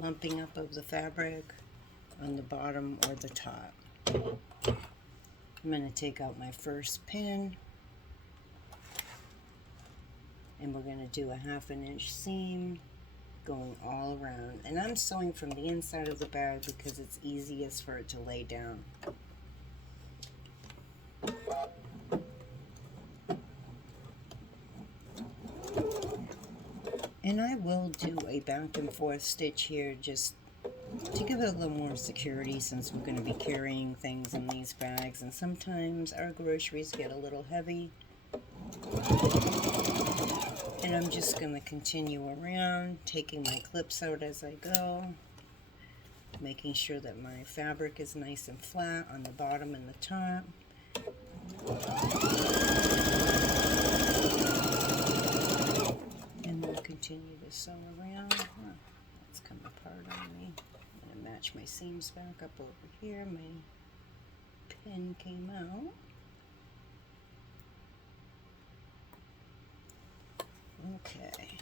lumping up of the fabric on the bottom or the top. I'm going to take out my first pin, and we're going to do a 1/2 inch seam going all around. And I'm sewing from the inside of the bag because it's easiest for it to lay down. And I will do a back and forth stitch here just to give it a little more security, since we're going to be carrying things in these bags, and sometimes our groceries get a little heavy. And I'm just going to continue around, taking my clips out as I go, making sure that my fabric is nice and flat on the bottom and the top. And we'll continue to sew around. Oh, that's come apart on me. I'm going to match my seams back up over here. My pin came out. Okay.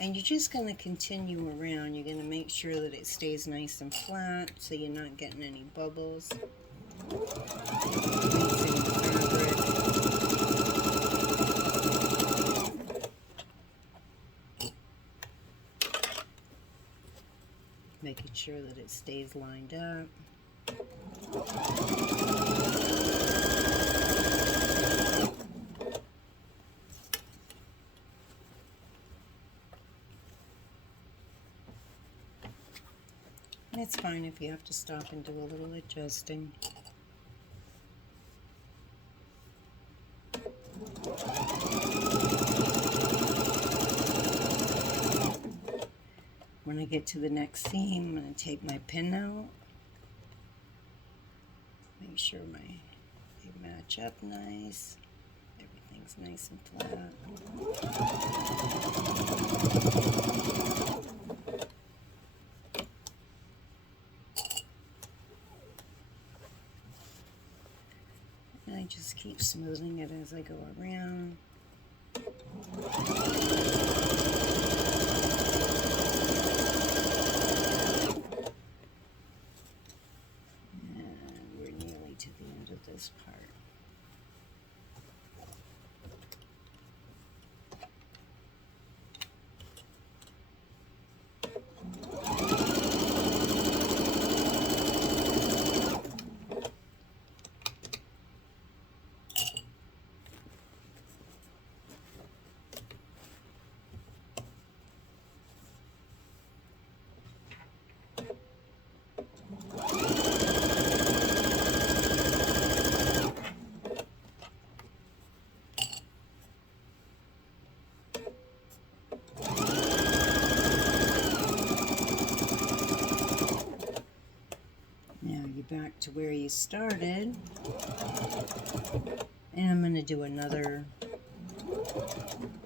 And you're just going to continue around. You're going to make sure that it stays nice and flat so you're not getting any bubbles. Making sure that it stays lined up. And it's fine if you have to stop and do a little adjusting. When I get to the next seam, I'm going to take my pin out. Make sure they match up nice. Everything's nice and flat. And I just keep smoothing it as I go around. This part. Back to where you started, and I'm going to do another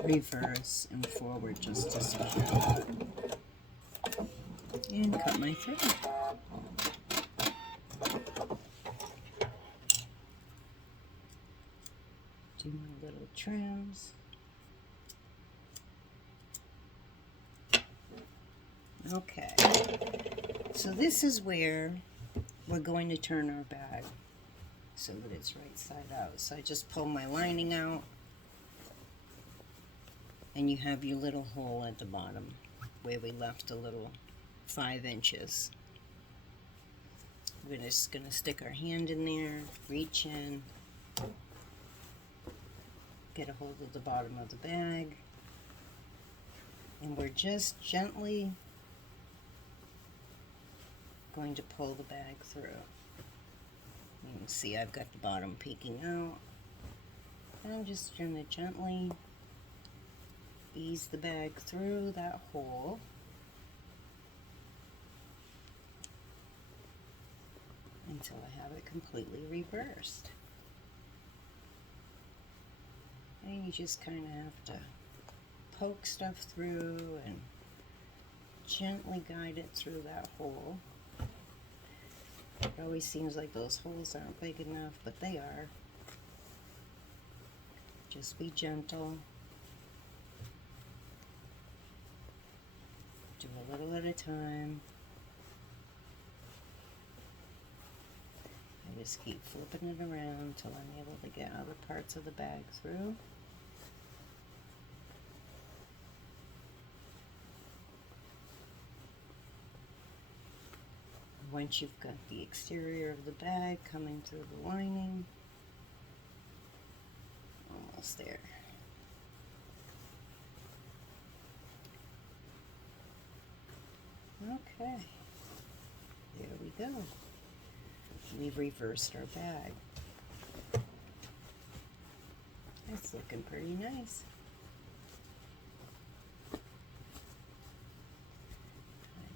reverse and forward just to secure and cut my thread. Do my little trims. Okay, so this is where we're going to turn our bag so that it's right side out. So I just pull my lining out, and you have your little hole at the bottom where we left a little 5 inches. We're just going to stick our hand in there, reach in, get a hold of the bottom of the bag, and we're just gently going to pull the bag through. You can see I've got the bottom peeking out. And I'm just going to gently ease the bag through that hole. Until I have it completely reversed. And you just kind of have to poke stuff through and gently guide it through that hole. It always seems like those holes aren't big enough, but they are. Just be gentle. Do a little at a time. I just keep flipping it around until I'm able to get other parts of the bag through. Once you've got the exterior of the bag coming through the lining, almost there. Okay, there we go. We've reversed our bag. It's looking pretty nice. I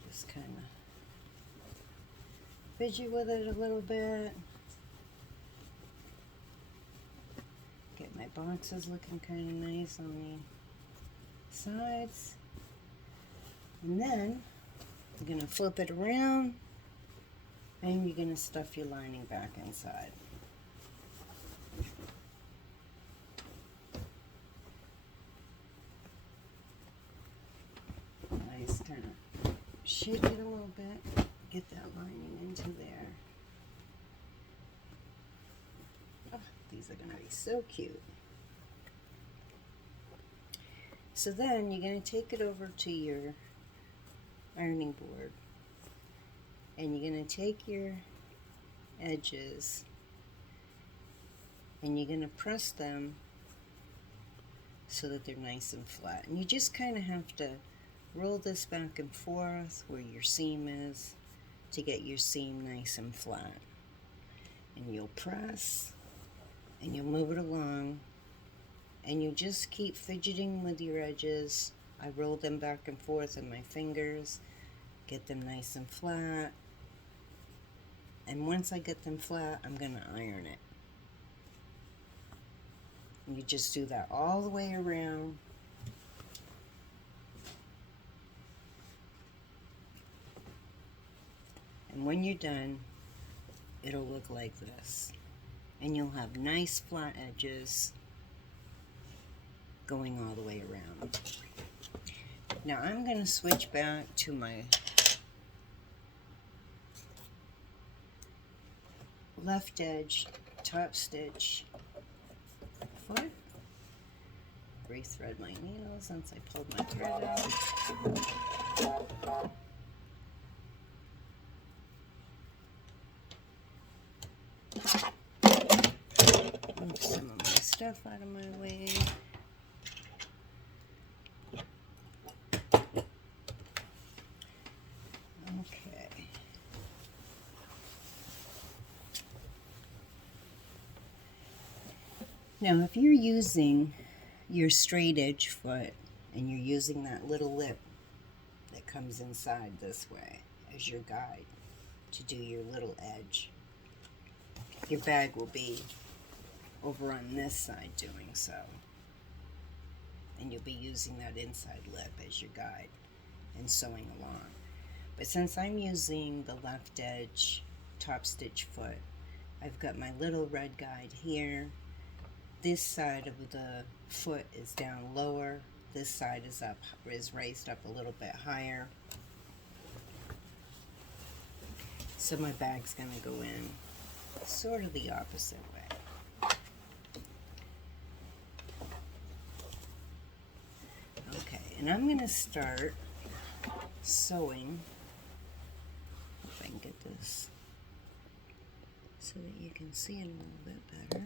just kind of fidget with it a little bit. Get my boxes looking kind of nice on the sides. And then you're going to flip it around and you're going to stuff your lining back inside. I just kind of shake it a little bit, get that lining into there. Oh, these are going to be so cute. So then you're going to take it over to your ironing board and you're going to take your edges and you're going to press them so that they're nice and flat. And you just kind of have to roll this back and forth where your seam is to get your seam nice and flat. And you'll press and you'll move it along and you just keep fidgeting with your edges. I roll them back and forth in my fingers, get them nice and flat. And once I get them flat, I'm going to iron it. And you just do that all the way around. And when you're done, it'll look like this. And you'll have nice flat edges going all the way around. Now I'm going to switch back to my left edge top stitch foot. Rethread my needle since I pulled my thread out. Move some of my stuff out of my way. Okay. Now, if you're using your straight edge foot and you're using that little lip that comes inside this way as your guide to do your little edge, your bag will be over on this side doing so. And you'll be using that inside lip as your guide and sewing along. But since I'm using the left edge top stitch foot, I've got my little red guide here. This side of the foot is down lower. This side is raised up a little bit higher. So my bag's going to go in sort of the opposite way. Okay, and I'm going to start sewing. If I can get this so that you can see it a little bit better.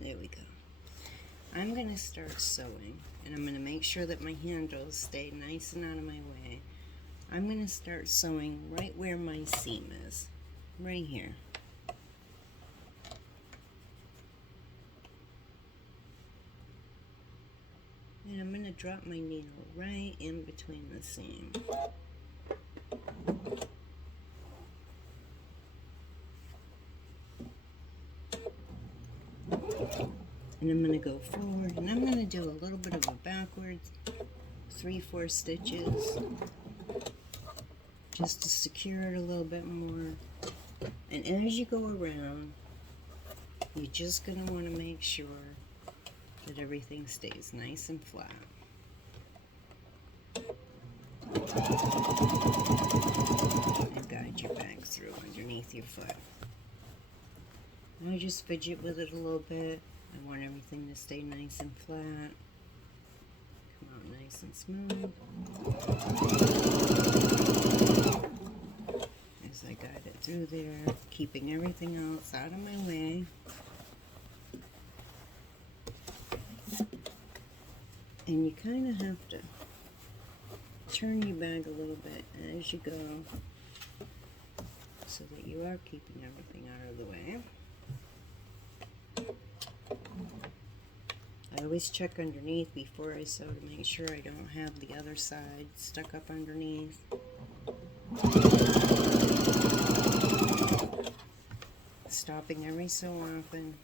There we go. I'm going to start sewing, and I'm going to make sure that my handles stay nice and out of my way. I'm going to start sewing right where my seam is, right here. And I'm going to drop my needle right in between the seam. And I'm going to go forward, and I'm going to do a little bit of a backwards, 3/4 stitches, just to secure it a little bit more. And as you go around, you're just going to want to make sure that everything stays nice and flat. And guide your bag through underneath your foot. And I just fidget with it a little bit. I want everything to stay nice and flat. Come out nice and smooth. As I guide it through there, keeping everything else out of my way. And you kind of have to turn your bag a little bit as you go so that you are keeping everything out of the way. I always check underneath before I sew to make sure I don't have the other side stuck up underneath. Stopping every so often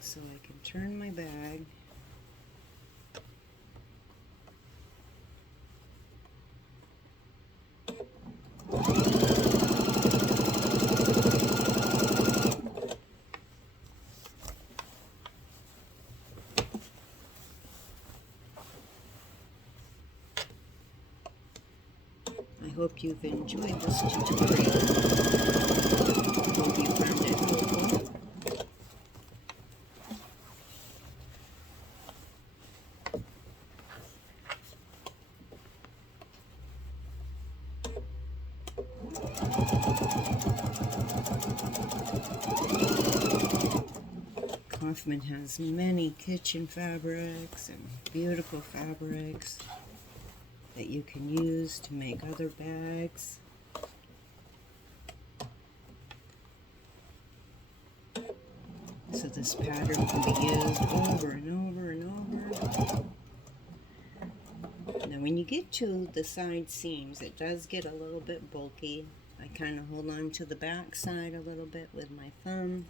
so I can turn my bag. I hope you've enjoyed this tutorial. I hope you found it helpful. Kaufman has many kitchen fabrics and beautiful fabrics that you can use to make other bags. So this pattern can be used over and over and over. Now when you get to the side seams, it does get a little bit bulky. I kind of hold on to the back side a little bit with my thumb.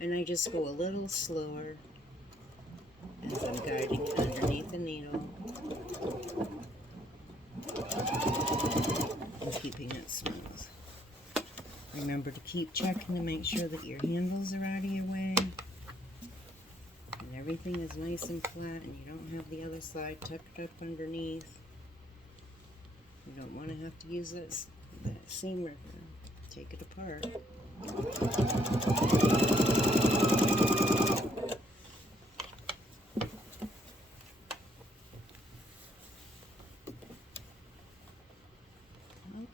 And I just go a little slower as I'm guiding it underneath the needle and keeping it smooth. Remember to keep checking to make sure that your handles are out of your way and everything is nice and flat and you don't have the other side tucked up underneath. You don't want to have to use that seam ripper. Take it apart.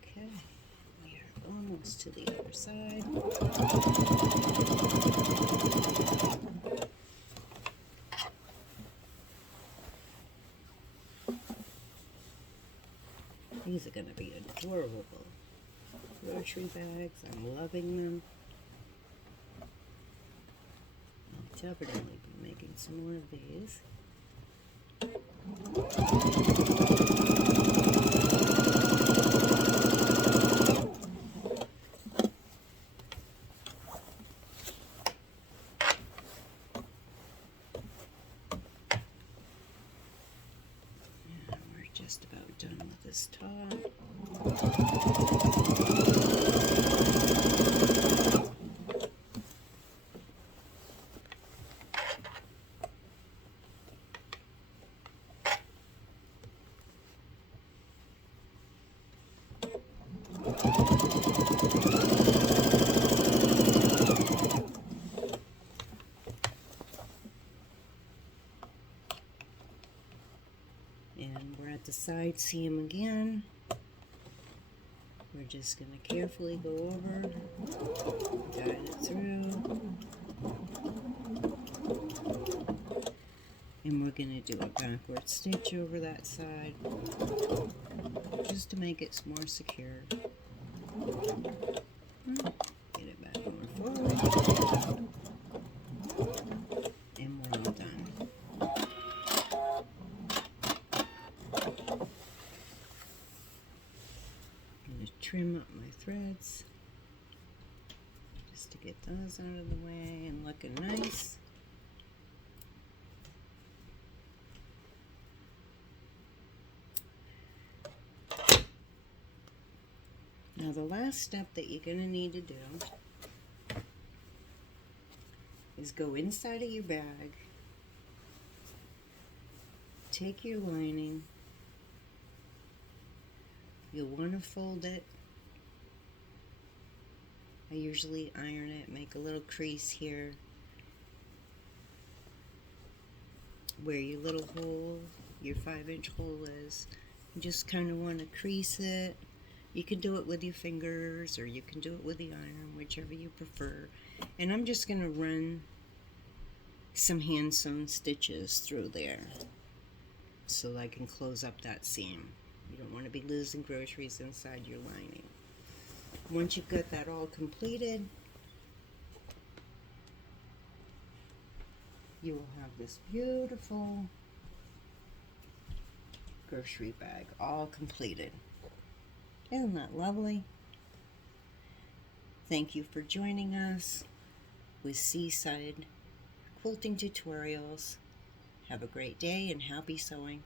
Okay, we are almost to the other side. These are going to be adorable grocery bags. I'm loving them. I'll definitely be making some more of these. And we're just about done with this top. And we're at the side seam again. We're just going to carefully go over, guide it through, and we're going to do a backward stitch over that side just to make it more secure. Get it back over forward, and we're all done. Trim up my threads just to get those out of the way and looking nice. Now the last step that you're going to need to do is go inside of your bag, take your lining, you'll want to fold it. I usually iron it, make a little crease here where your little hole, your 5-inch hole is. You just kind of want to crease it. You can do it with your fingers or you can do it with the iron, whichever you prefer. And I'm just going to run some hand sewn stitches through there so I can close up that seam. You don't want to be losing groceries inside your lining. Once you've got that all completed, you will have this beautiful grocery bag all completed. Isn't that lovely? Thank you for joining us with Seaside Quilting Tutorials. Have a great day and happy sewing.